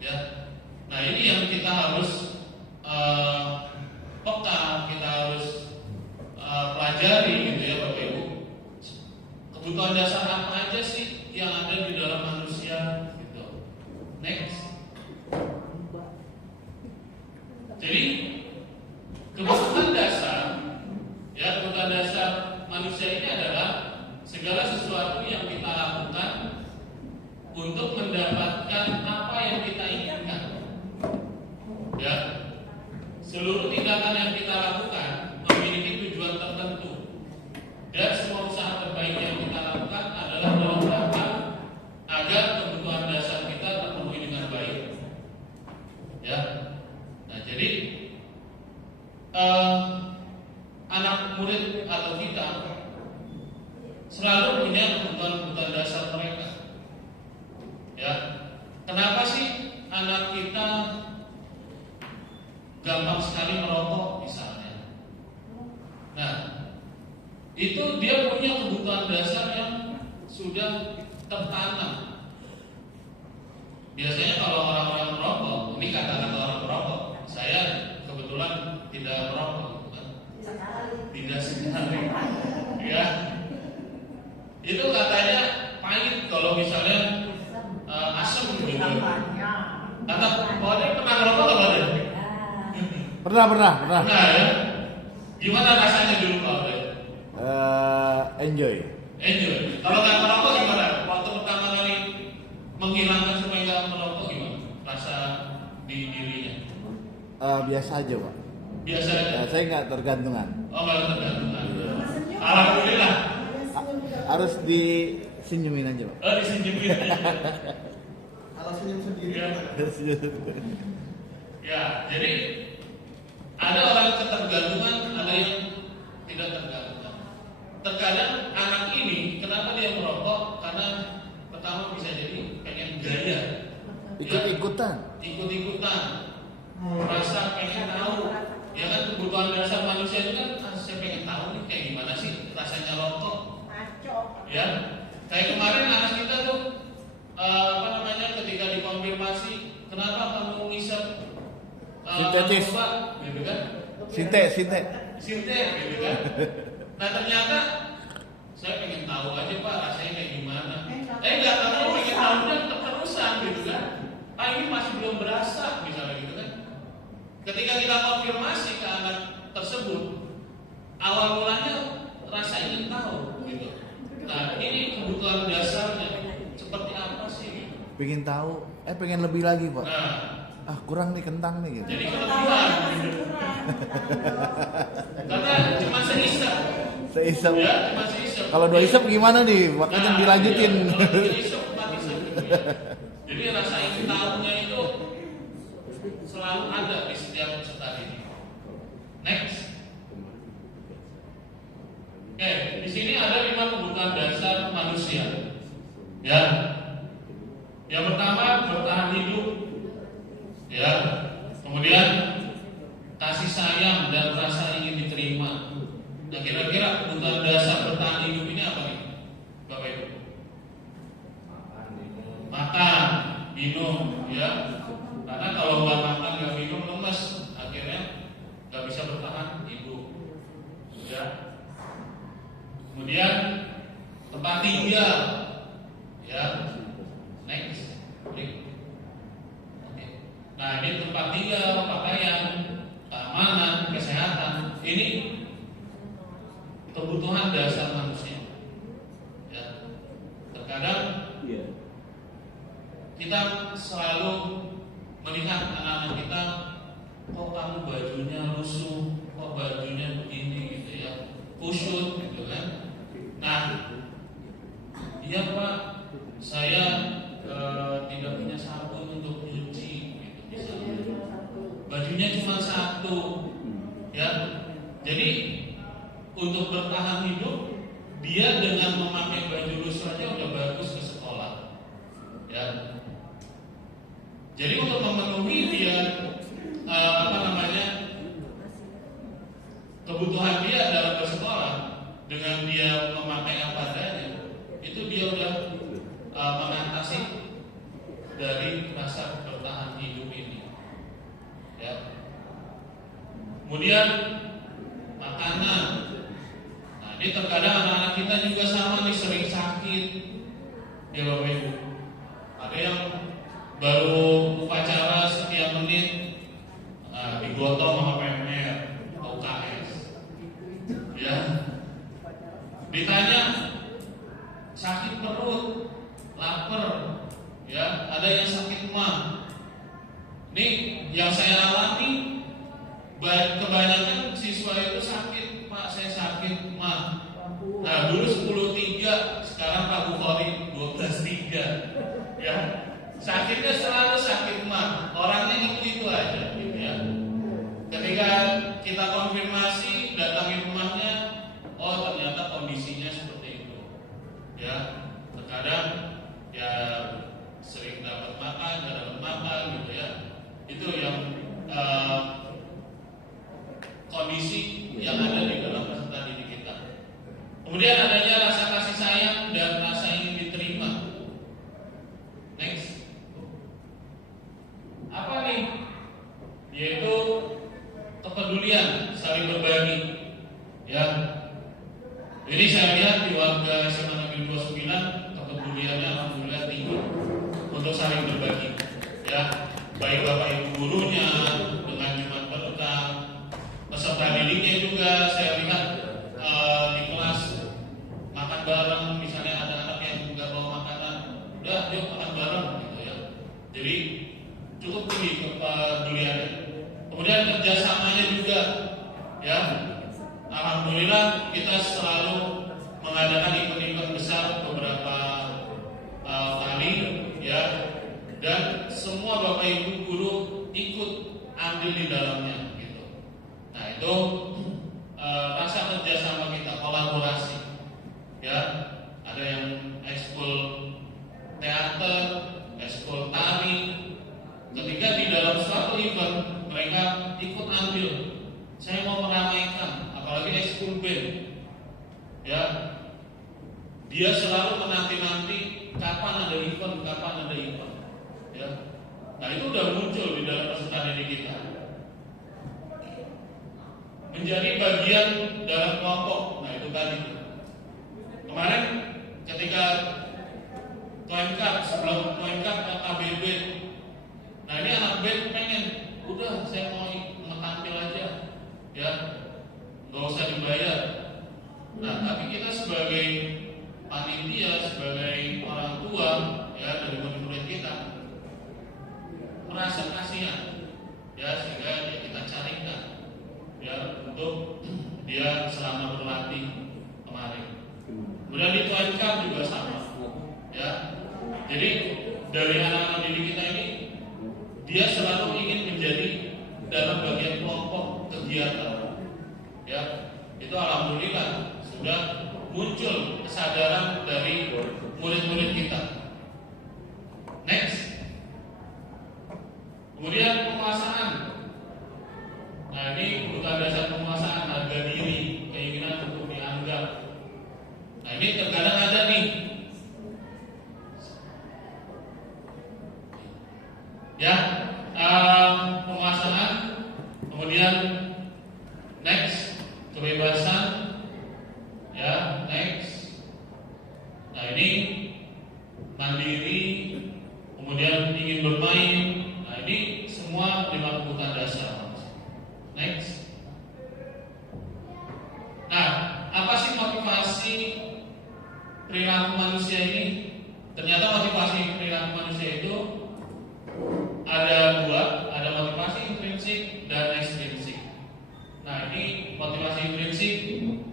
ya. Nah, ini yang kita harus peka, kita harus pelajari gitu ya Bapak Ibu. Kebutuhan dasar apa aja sih yang ada di dalam manusia gitu. Next. Jadi kebutuhan dasar, ya, kebutuhan dasar manusia ini adalah segala sesuatu yang kita lakukan untuk mendapatkan apa yang kita inginkan. Ya, seluruh tindakan yang kita lakukan memiliki tujuan tertentu, dan semua usaha terbaik yang kita lakukan adalah dalam rangka agar kebutuhan dasar kita terpenuhi dengan baik. punya kebutuhan dasar mereka. Ya, kenapa sih anak kita gampang sekali merokok misalnya? Nah, itu dia punya kebutuhan dasar yang sudah tertanam. Biasanya kalau orang-orang merokok, ini kata-kata orang merokok, saya kebetulan tidak merokok, tidak sekali, ya. Itu katanya pahit kalau misalnya asam gitu. Kata, Pak Ade pernah merokok nggak Pak Ade? Pernah. Nah ya, gimana rasanya dulu Pak Ade? Enjoy. Kalau nggak merokok gimana? Waktu pertama kali menghilangkan supaya nggak merokok gimana? Rasa di dirinya? Biasa aja, Pak. Biasa aja. Saya nggak tergantungan. Oh nggak tergantungan. Alhamdulillah. Harus disenyumin aja, Pak. Disenyumin. Kalau senyum sendiri. Ya, jadi ada orang yang ketergantungan, ada yang tidak tergantungan. Terkadang anak ini kenapa dia merokok? Karena pertama bisa jadi pengen gaya, Ikut-ikutan. merasa pengen tahu. Ya kan kebutuhan dasar manusia itu kan saya pengen tahu nih kayak gimana sih rasanya rokok. Ya, kayak kemarin anak kita tuh ketika dikonfirmasi kenapa kamu ngisap Sintetis. narkoba, gitu kan? Sinte. Gitu kan? Nah ternyata saya pengen tahu aja Pak rasanya kayak gimana. Nggak tahu pengen tahunya keterusan gitu kan? Pak ini masih belum berasa misalnya gitu kan? Ketika kita konfirmasi ke anak tersebut, awal mulanya rasa ingin tahu gitu. Nah ini kebutuhan dasarnya seperti apa sih? Pengen tahu, pengen lebih lagi, Pak. Nah, Kurang nih kentang nih gitu. jadi kelebihan gitu. Karena cuma seisap. Seisap. Ya, cuma seisap. Kalau 2 isap gimana nih? Makanya dilanjutin. Iya, kalau 2 isap, 4 isap gitu ya. Jadi rasa ingin tahunya itu selalu ada di setiap peserta ini. Next. Oke, di sini ada 5 kebutuhan dasar manusia. Ya. Yang pertama bertahan hidup. Ya. Kemudian kasih sayang dan rasa ingin diterima. Nah, kira-kira kebutuhan dasar bertahan hidup ini apa nih, Bapak Ibu? Makan, minum, ya. Karena kalau nggak makan, nggak minum, lemes, akhirnya nggak bisa bertahan hidup. Ya. Kemudian tempat tinggal, ya. Next. Oke. Nah, ini tempat tinggal, pakaian, keamanan, kesehatan. Ini kebutuhan dasar manusia. Ya. Terkadang kita selalu melihat anak-anak kita, kok kamu bajunya lusuh, kok bajunya begini gitu ya, kusut gitu kan. Nah, iya Pak, saya tidak punya sabun untuk cuci gitu misalnya. Bajunya cuma 1, ya. Jadi untuk bertahan hidup, dia dengan memakai baju lusuh aja udah bagus ke sekolah, ya. Jadi untuk memenuhi dia kebutuhan dia dalam bersekolah dengan dia memakai apa adanya, itu dia udah mengatasi dari rasa bertahan hidup ini, ya. Kemudian makanan. Nah, ini terkadang anak-anak kita juga sama nih, sering sakit, ya Bapak Ibu. Ada yang baru upacara sekian menit digotong sama PMR, UKS, ya. Ditanya sakit perut, lapar, ya. Ada yang sakit mah. Nih yang saya alami, kebanyakan siswa itu sakit, Pak saya sakit mah. Nah dulu 10.3, sekarang Pak Bukhari 12.3, ya. Sakitnya selalu sakit mah, orangnya itu aja, gitu ya. Ketika kita konfirmasi, datangi rumahnya, oh ternyata kondisinya seperti itu, ya. untuk saling berbagi, ya, baik bapak ibu gurunya dengan Jumat Berkah, peserta didiknya juga saya lihat di kelas makan bareng, misalnya ada anak yang nggak bawa makanan, udah yuk makan bareng gitu ya. Jadi cukup tinggi kepeduliannya. Kemudian kerjasamanya juga, ya. Alhamdulillah kita selalu mengadakan event-event besar beberapa kali, ya, dan semua bapak ibu guru ikut ambil di dalamnya, gitu. Nah itu rasa kerjasama kita, kolaborasi, ya. Ada yang ekskul teater, ekskul tari. Ketika di dalam suatu event mereka ikut ambil. Saya mau meramaikan, apalagi ekskul band, ya. Dia selalu menanti-nanti kapan ada event, ya. Nah itu udah muncul di dalam peserta didik kita. Menjadi bagian dalam kelompok. Nah itu tadi. Kemarin ketika Tuencup, sebelum Tuencup KBB, nah ini anak band pengen, udah saya mau tampil aja, ya, nggak usah dibayar. Nah tapi kita sebagai panitia, sebagai orang tua, ya, dari murid-murid kita merasa kasihan, ya, sehingga ya, kita carikan, ya, untuk dia selama berlatih kemarin. Kemudian di Tuencup juga sama, ya. Jadi dari anak-anak didik kita ini, dia selalu ingin menjadi dalam bagian kelompok kegiatan, ya. Itu alhamdulillah sudah muncul kesadaran dari murid-murid kita. Next. Kemudian penguasaan. Nah ini kebutuhan dasar penguasaan, harga diri, keinginan untuk dianggap. Nah ini terkadang ada nih, ya, penguasaan. Kemudian next, kebebasan, ya, next. Nah ini mandiri, kemudian ingin bermain. Nah ini semua 5 kebutuhan dasar. Next. Nah, apa sih motivasi perilaku manusia ini? Ternyata motivasi perilaku manusia itu ada 2, ada motivasi intrinsik dan ekstrinsik. Nah ini motivasi intrinsik,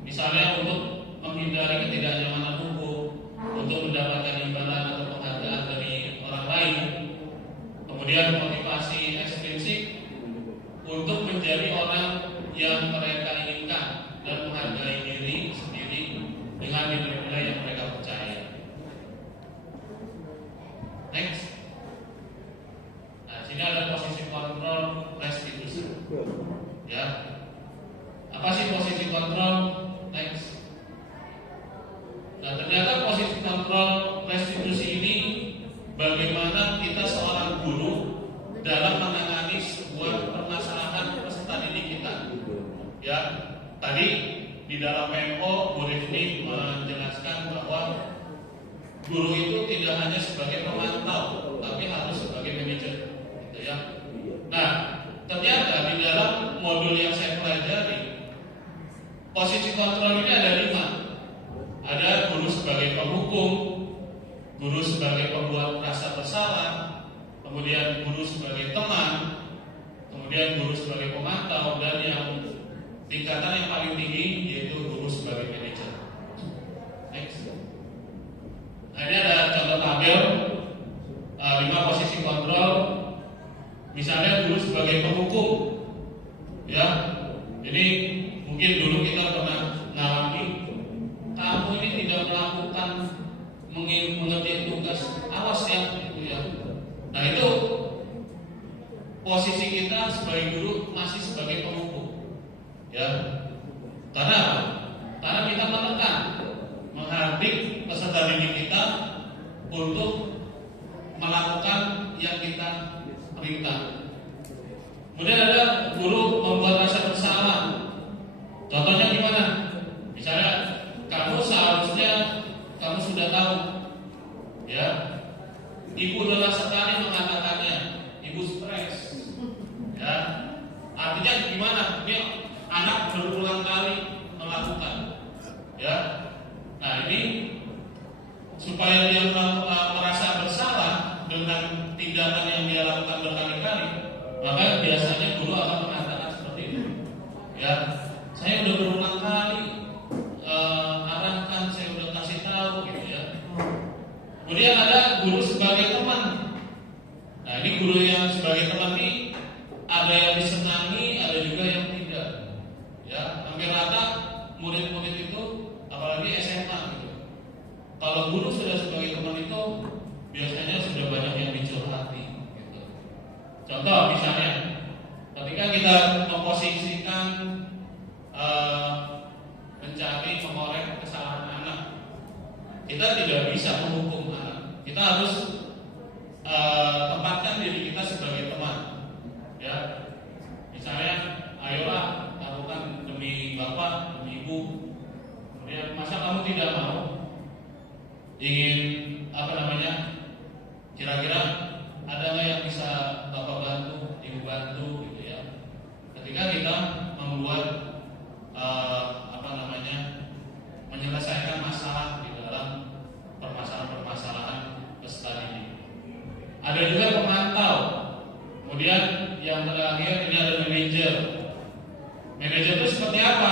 misalnya untuk menghindari ketidaknyamanan hukum, untuk mendapatkan imbalan atau penghargaan dari orang lain. Kemudian motivasi ekstrinsik untuk menjadi orang yang mereka inginkan dan menghargai diri sendiri dengan nilai-nilai yang mereka percaya. Next. Nah, sini ada posisi kontrol restitusi. Ya. Apa sih posisi kontrol? Next. Nah, ternyata posisi kontrol restitusi ini bagaimana kita seorang guru dalam menangani sebuah permasalahan peserta didik kita. Ya, tadi di dalam PMO Bu Rifni menjelaskan bahwa guru itu tidak hanya sebagai pemantau, tapi harus sebagai manajer, gitu ya. Nah, ternyata di dalam modul yang saya pelajari, posisi kontrol ini ada 5. Ada guru sebagai penghukum, guru sebagai pembuat rasa bersalah, kemudian guru sebagai teman, kemudian guru sebagai pemantau, dan yang tingkatan yang paling tinggi yaitu guru sebagai manajer. Next. Nah, ini ada contoh tabel 5 posisi kontrol. Misalnya guru sebagai penghukum, ya. Ini mungkin dulu kita pernah ngalami, kamu ini tidak melakukan mengerjakan tugas, awas ya, gitu ya. Nah itu posisi kita sebagai guru masih sebagai penghukum, ya. Karena kita menekan, menghardik peserta didik kita untuk melakukan yang kita perintah. Kemudian ada guru membuat rasa bersalah. Contohnya gimana? Misalnya kamu seharusnya kamu sudah tahu, ya, ibu Ibu lelah sekali mengatakannya, ibu stres. Ya, artinya gimana? Ini anak berulang kali melakukan. Ya, nah ini supaya dia merasa bersalah dengan tindakan yang dia lakukan berkali-kali, maka biasanya guru akan mengatakan seperti itu. Ya, saya udah berulang kali arahkan, saya udah kasih tahu gitu ya. Kemudian ada guru sebagai teman. Nah, ini guru yang sebagai teman ini ada yang disenangi, ada juga yang tidak. Ya, hampir rata murid-murid itu, apalagi SMA gitu. Kalau guru sudah sebagai teman itu biasanya sudah banyak yang dicurhati. Gitu. Contoh misalnya, ketika kita memposisikan mencari mengorek kesalahan anak, kita tidak bisa menghukum anak. Kita harus tempatkan diri kita sebagai teman. Ya, misalnya, ayolah lakukan demi bapak, demi ibu. Kemudian masa kamu tidak mau? Ingin kira-kira ada nggak yang bisa bapak bantu, ibu bantu, gitu ya. Ketika kita membuat menyelesaikan masalah di dalam permasalahan peserta didik. Ada juga pemantau. Kemudian yang terakhir ini ada manajer. Manajer itu seperti apa?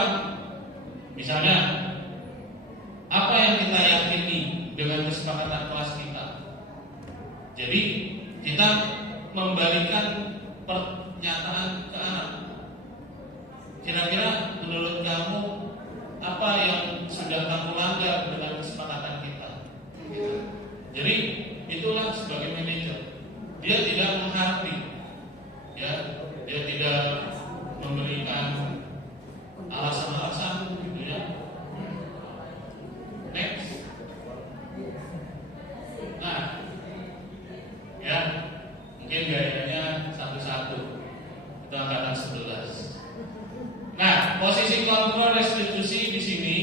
Misalnya, apa yang kita yakini dengan kesepakatan kelas kita. Jadi kita membalikan pernyataan ke anak. Kira-kira menurut kamu apa yang sudah kamu langgar dengan kesepakatan kita? Jadi itulah sebagai manajer. Dia tidak menghakimi, ya, dia tidak memberikan alasan-alasan, gitu ya. Next. Nah, ya, mungkin gayanya satu-satu. Itu angkatan 11. Nah, posisi kontrol restitusi di sini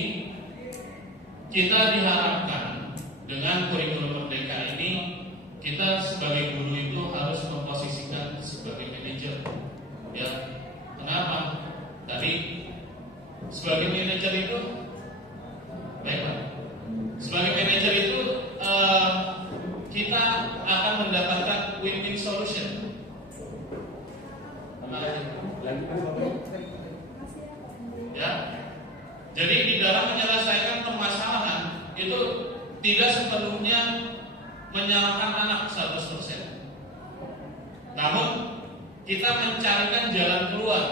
kita diharapkan dengan kurikulum merdeka ini, kita sebagai guru itu harus memposisikan sebagai manajer. Ya, kenapa? Tadi sebagai manajer itu, baik Pak. Sebagai manajer itu kita akan mendapatkan win-win solution. Ya, jadi di dalam menyelesaikan permasalahan itu tidak sepenuhnya menyalahkan anak 100%. Namun kita mencarikan jalan keluar,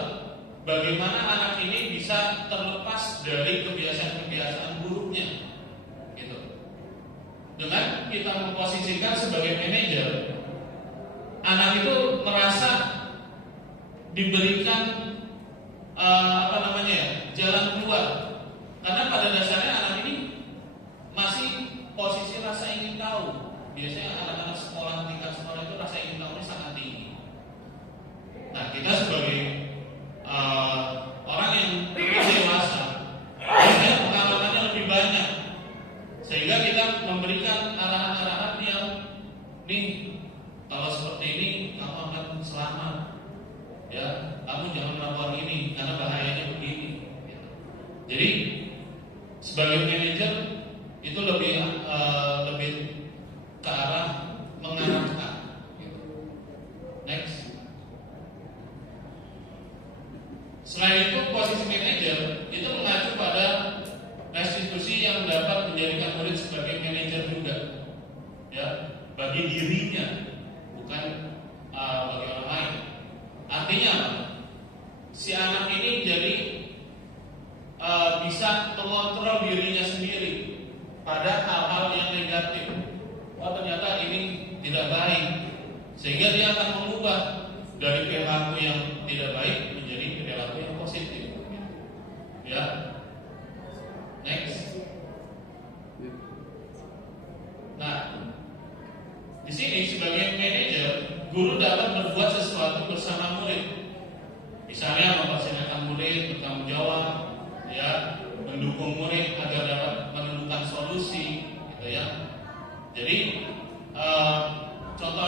bagaimana anak ini bisa terlepas dari kebiasaan-kebiasaan buruknya, gitu. Dengan kita memposisikan sebagai manajer, anak itu merasa diberikan jalan keluar. Karena pada dasarnya anak ini masih posisi rasa ingin tahu. Biasanya anak-anak sekolah, tingkat sekolah itu rasa ingin tahu sangat tinggi. Nah, kita sebagai orang yang dewasa, biasanya pengalamannya lebih banyak, sehingga kita memberikan arahan-arahan yang nih, kalau seperti ini kamu akan selamat, ya, kamu jangan melakukan ini karena bahayanya begini. Jadi sebagai manajer itu lebih ke arah mengarahkan. Next. Selain itu, posisi manajer itu mengacu pada restitusi yang dapat menjadikan murid sebagai manajer juga, ya, bagi dirinya, bukan bagi orang lain. Artinya si anak ini jadi bisa mengontrol dirinya sendiri pada hal-hal yang negatif. Oh, ternyata ini tidak baik, sehingga dia akan mengubah dari perilaku yang tidak baik menjadi perilaku yang positif. Ya, next. Nah, di sini sebagai manajer, guru dapat berbuat sesuatu bersama murid. Misalnya mempersilahkan murid bertanggung jawab, ya, mendukung murid agar dapat menemukan solusi, gitu ya. Jadi contoh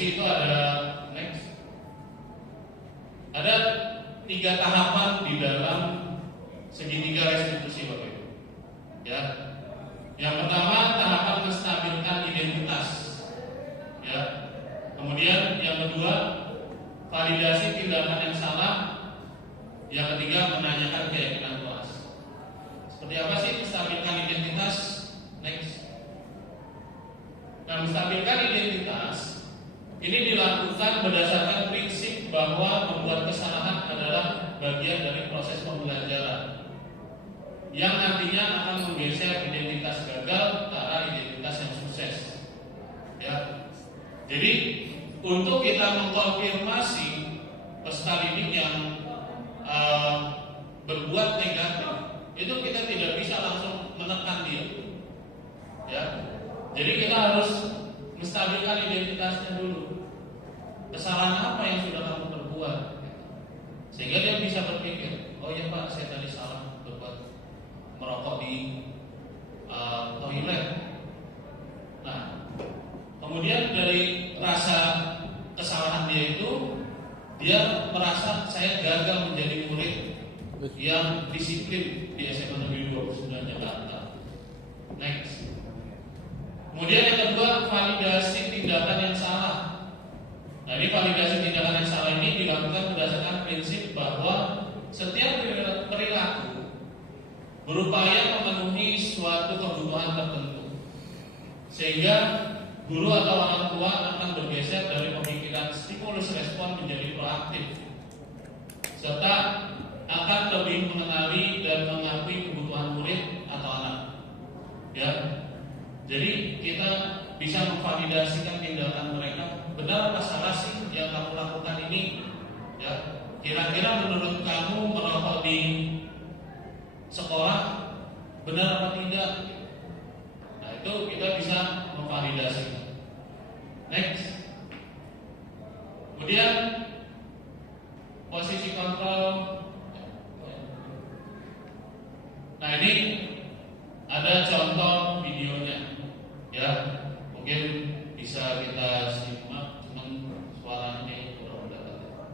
restitusi itu ada 3 tahapan di dalam segitiga restitusi Bapak Ibu. Ya. Yang pertama tahapan menstabilkan identitas. Ya. Kemudian yang kedua validasi tindakan yang salah. Yang ketiga menanyakan keyakinan kelas. Seperti apa sih menstabilkan identitas? Next. Nah, menstabilkan identitas ini dilakukan berdasarkan prinsip bahwa membuat kesalahan adalah bagian dari proses pembelajaran yang nantinya akan menggeser identitas gagal ke arah identitas yang sukses. Ya. Jadi untuk kita mengkonfirmasi peserta didik yang berbuat negatif, itu kita tidak bisa langsung menekan dia. Ya. Jadi kita harus menstabilkan identitasnya dulu. Kesalahan apa yang sudah kamu perbuat? Sehingga dia bisa berpikir, oh ya Pak, saya tadi salah berbuat merokok di toilet. Nah, kemudian dari rasa kesalahan dia itu, dia merasa saya gagal menjadi murid yang disiplin di SMA Negeri 29 Jakarta. Next. Kemudian yang kedua, validasi tindakan yang salah. Nah, ini validasi tindakan yang salah ini dilakukan berdasarkan prinsip bahwa setiap perilaku berupaya memenuhi suatu kebutuhan tertentu, sehingga guru atau orang tua akan bergeser dari pemikiran stimulus respon menjadi proaktif, serta akan lebih mengenali dan mengakui kebutuhan murid atau anak. Ya. Jadi kita bisa memvalidasikan tindakan mereka. Benar apa salah sih yang kamu lakukan ini? Ya, kira-kira menurut kamu merokok di sekolah benar apa tidak? Nah, itu kita bisa memvalidasi. Next. Kemudian posisi kontrol. Nah, ini ada contoh videonya. Ya, mungkin bisa kita simak, cuman suaranya kurang mendapat.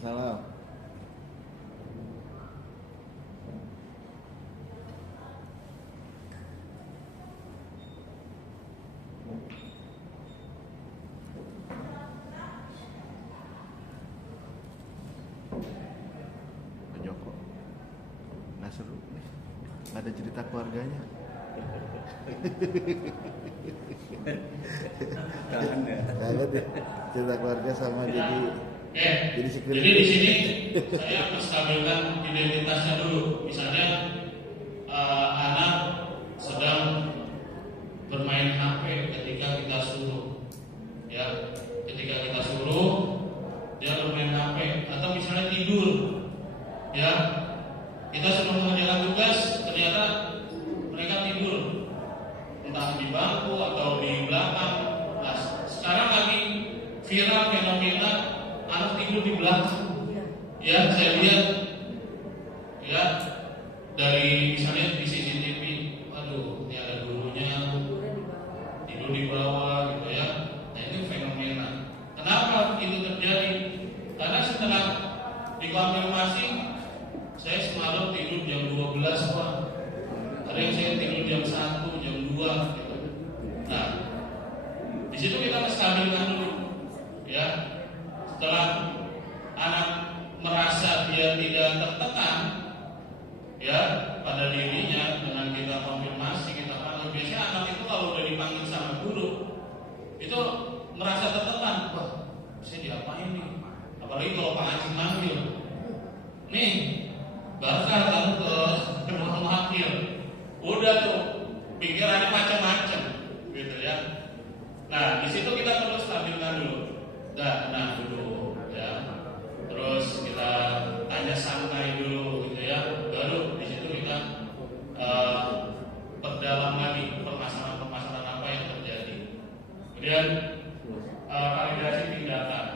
Salam. Pak Joko, nggak seru nih, nggak ada cerita keluarganya. Kangen ya. Kangen deh cerita keluarga sama jadi security. Jadi di sini saya menstabilkan identitasnya dulu. Misalnya anak sedang bermain HP ketika kita suruh, ya, ketika kita suruh dia bermain HP, atau misalnya tidur, ya, kita sudah mengerjakan tugas, ternyata mereka tidur, entah di bangku atau di belakang. Nah, sekarang lagi viral fenomena anak tidur di belakang. Ya, saya lihat, ya, dari misalnya di CCTV, waduh, ini ada gurunya tidur di bawah, gitu ya. Nah, itu fenomena. Kenapa itu terjadi? Karena setelah dikonfirmasi, saya semalam tidur jam 12, Pak. Hari ini saya tidur jam 1. itu merasa tertekan, wah saya diapain nih, apalagi kalau Pak Haji manggil, nih Barkah kamu ke Ketua Wakil, udah tuh pikirannya macam-macam, gitu ya. Nah di situ kita perlu stabilkan dulu, tenang dulu, ya. Terus kita tanya santai dulu, gitu ya. Baru di situ kita perdalam lagi permasalahan-permasalahan apa yang terjadi. Kemudian kalibrasi tindakan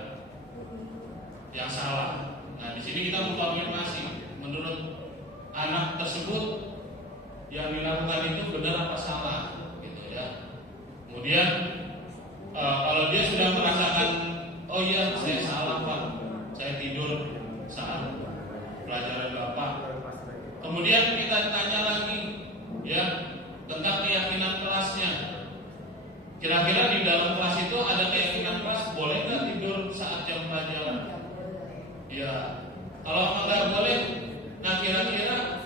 yang salah. Nah di sini kita mengkonfirmasi menurut anak tersebut yang dilakukan itu benar apa salah, gitu ya. Kemudian kalau dia sudah merasakan, oh iya saya salah Pak, saya tidur saat pelajaran Bapak. Kemudian kita tanya lagi, ya, tentang keyakinan kelasnya. Kira-kira di dalam kelas itu ada keyakinan kelas boleh nggak tidur saat jam pelajaran? Ya, kalau nggak boleh, nah kira-kira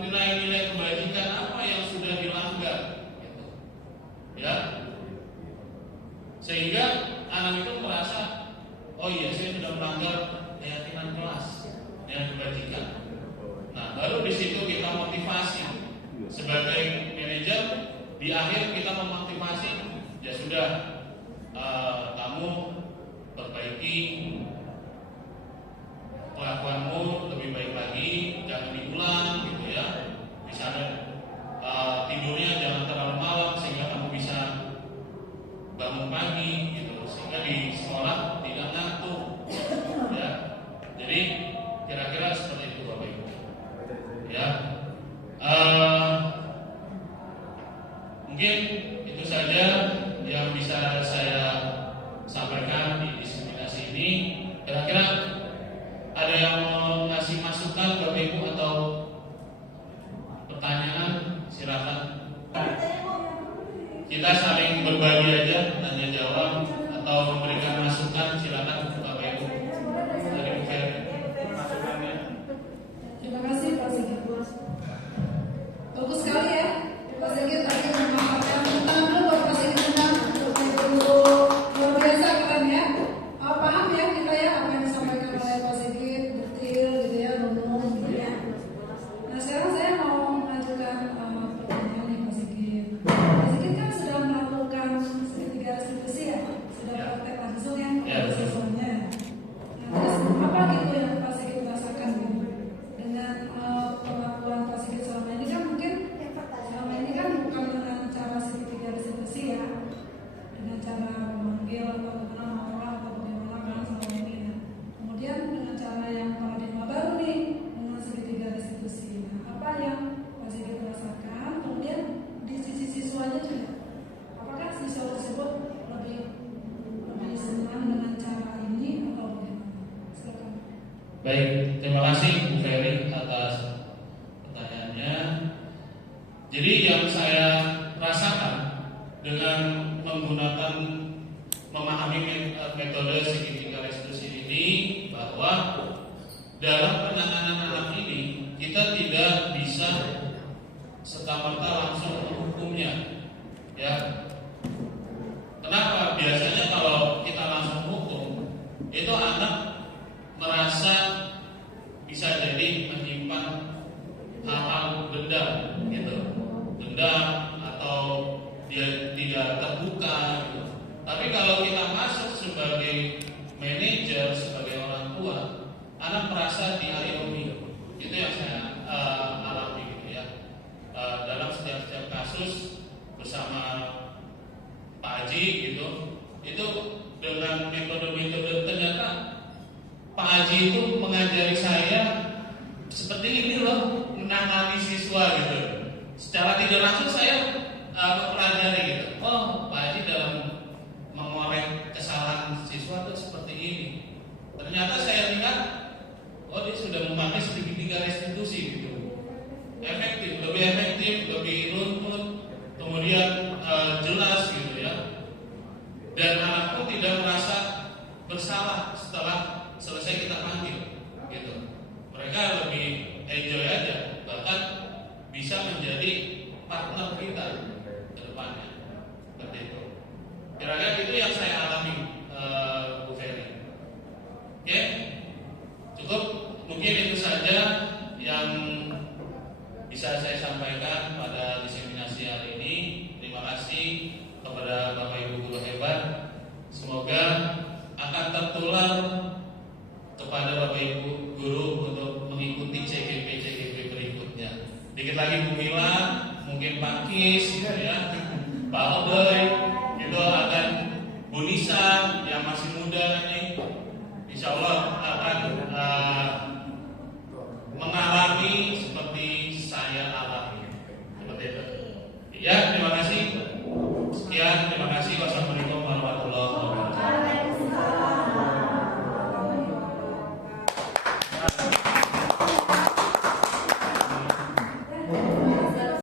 nilai-nilai kebajikan apa yang sudah dilanggar, gitu. Ya, sehingga anak itu merasa, oh iya saya sudah melanggar keyakinan kelas yang kebajikan. Nah baru di situ kita motivasi sebagai manajer. Di akhir kita memotivasi, ya sudah, kamu perbaiki kelakuanmu lebih baik lagi, jangan diulang, gitu ya. Misalnya tidurnya jangan terlalu malam sehingga kamu bisa bangun pagi, gitu, sehingga di sekolah tidak ngantuk, ya. Jadi kira-kira seperti itu Bapak Ibu, ya. Mungkin itu saja yang bisa saya sampaikan di diseminasi ini. Kira-kira ada yang mau ngasih masukan Bapak Ibu atau pertanyaan? Silakan. Kita saling berbagi aja, tanya jawab atau memberikan masukan. Silakan Bapak Ibu. Dari mungkin masukannya. Terima kasih Pak Sigit. Bagus sekali ya Pak Sigit tadi memaparkan tentang buat Pak Sigit tentang luar biasa keren ya. Paham ya kita ya apa yang disampaikan oleh Pak Sigit, detail gitu ya, ngomong gitu ya. Nah sekarang saya mau mengajukan pertanyaan nih Pak Sigit. Pak Sigit kan sudah melakukan segitiga restitusi ya, sudah praktek langsung ya kepada siswanya. Nah terus apa gitu yang Pak Sigit rasakan gitu dengan perlakuan Pak Sigit selama ini kan mungkin selama ini kan bukan dengan cara segitiga restitusi ya, dengan cara memanggil atau bagaimana marah atau bagaimana kan selama ini. Nah, kemudian dengan cara yang paradigma baru nih dengan segitiga restitusi. Nah, apa yang Pak Sigit rasakan? Kemudian di sisi siswanya juga, apakah siswa tersebut lebih senang dengan cara ini atau bagaimana? Silakan. Baik, terima kasih Bu Ferry atas pertanyaannya. Jadi yang saya rasakan dengan menggunakan memahami metode segitiga restitusi ini, bahwa dalam penanganan anak ini kita tidak bisa serta-merta langsung menghukumnya, ya. Kenapa? Biasanya kalau kita langsung hukum, itu anak merasa bisa jadi menyimpan hal-hal dendam, gitu, dendam atau dia tidak terbuka, gitu. Tapi kalau kita masuk sebagai manajer, sebagai orang tua, anak merasa diayomi. Itu yang saya alami, gitu ya. Dalam setiap kasus bersama Pak Haji, gitu, itu dengan metode-metode, ternyata Pak Haji itu mengajari saya seperti ini loh, menangani siswa, gitu. Secara tidak langsung saya mempelajari, gitu. Oh, Pak Haji dalam mengorek kesalahan siswa itu seperti ini. Ternyata saya lihat, oh dia sudah memakai segitiga restitusi, gitu. Lebih efektif, lebih runtut, kemudian jelas, gitu ya. Dan anak pun tidak merasa bersalah setelah selesai kita panggil, gitu. Mereka lebih enjoy aja, bahkan bisa menjadi partner kita ke depannya. Seperti itu. sampaikan pada diseminasi hari ini. Terima kasih kepada Bapak Ibu guru hebat. Semoga akan tertular kepada Bapak Ibu guru untuk mengikuti CGP berikutnya. Dikit lagi Bu Mila, mungkin Pak Kis, ya, Pak Odoy, itu akan Bu Nisa yang masih muda ini, insya Allah akan mengalami seperti saya alami. Seperti itu. Ya, terima kasih. Sekian, terima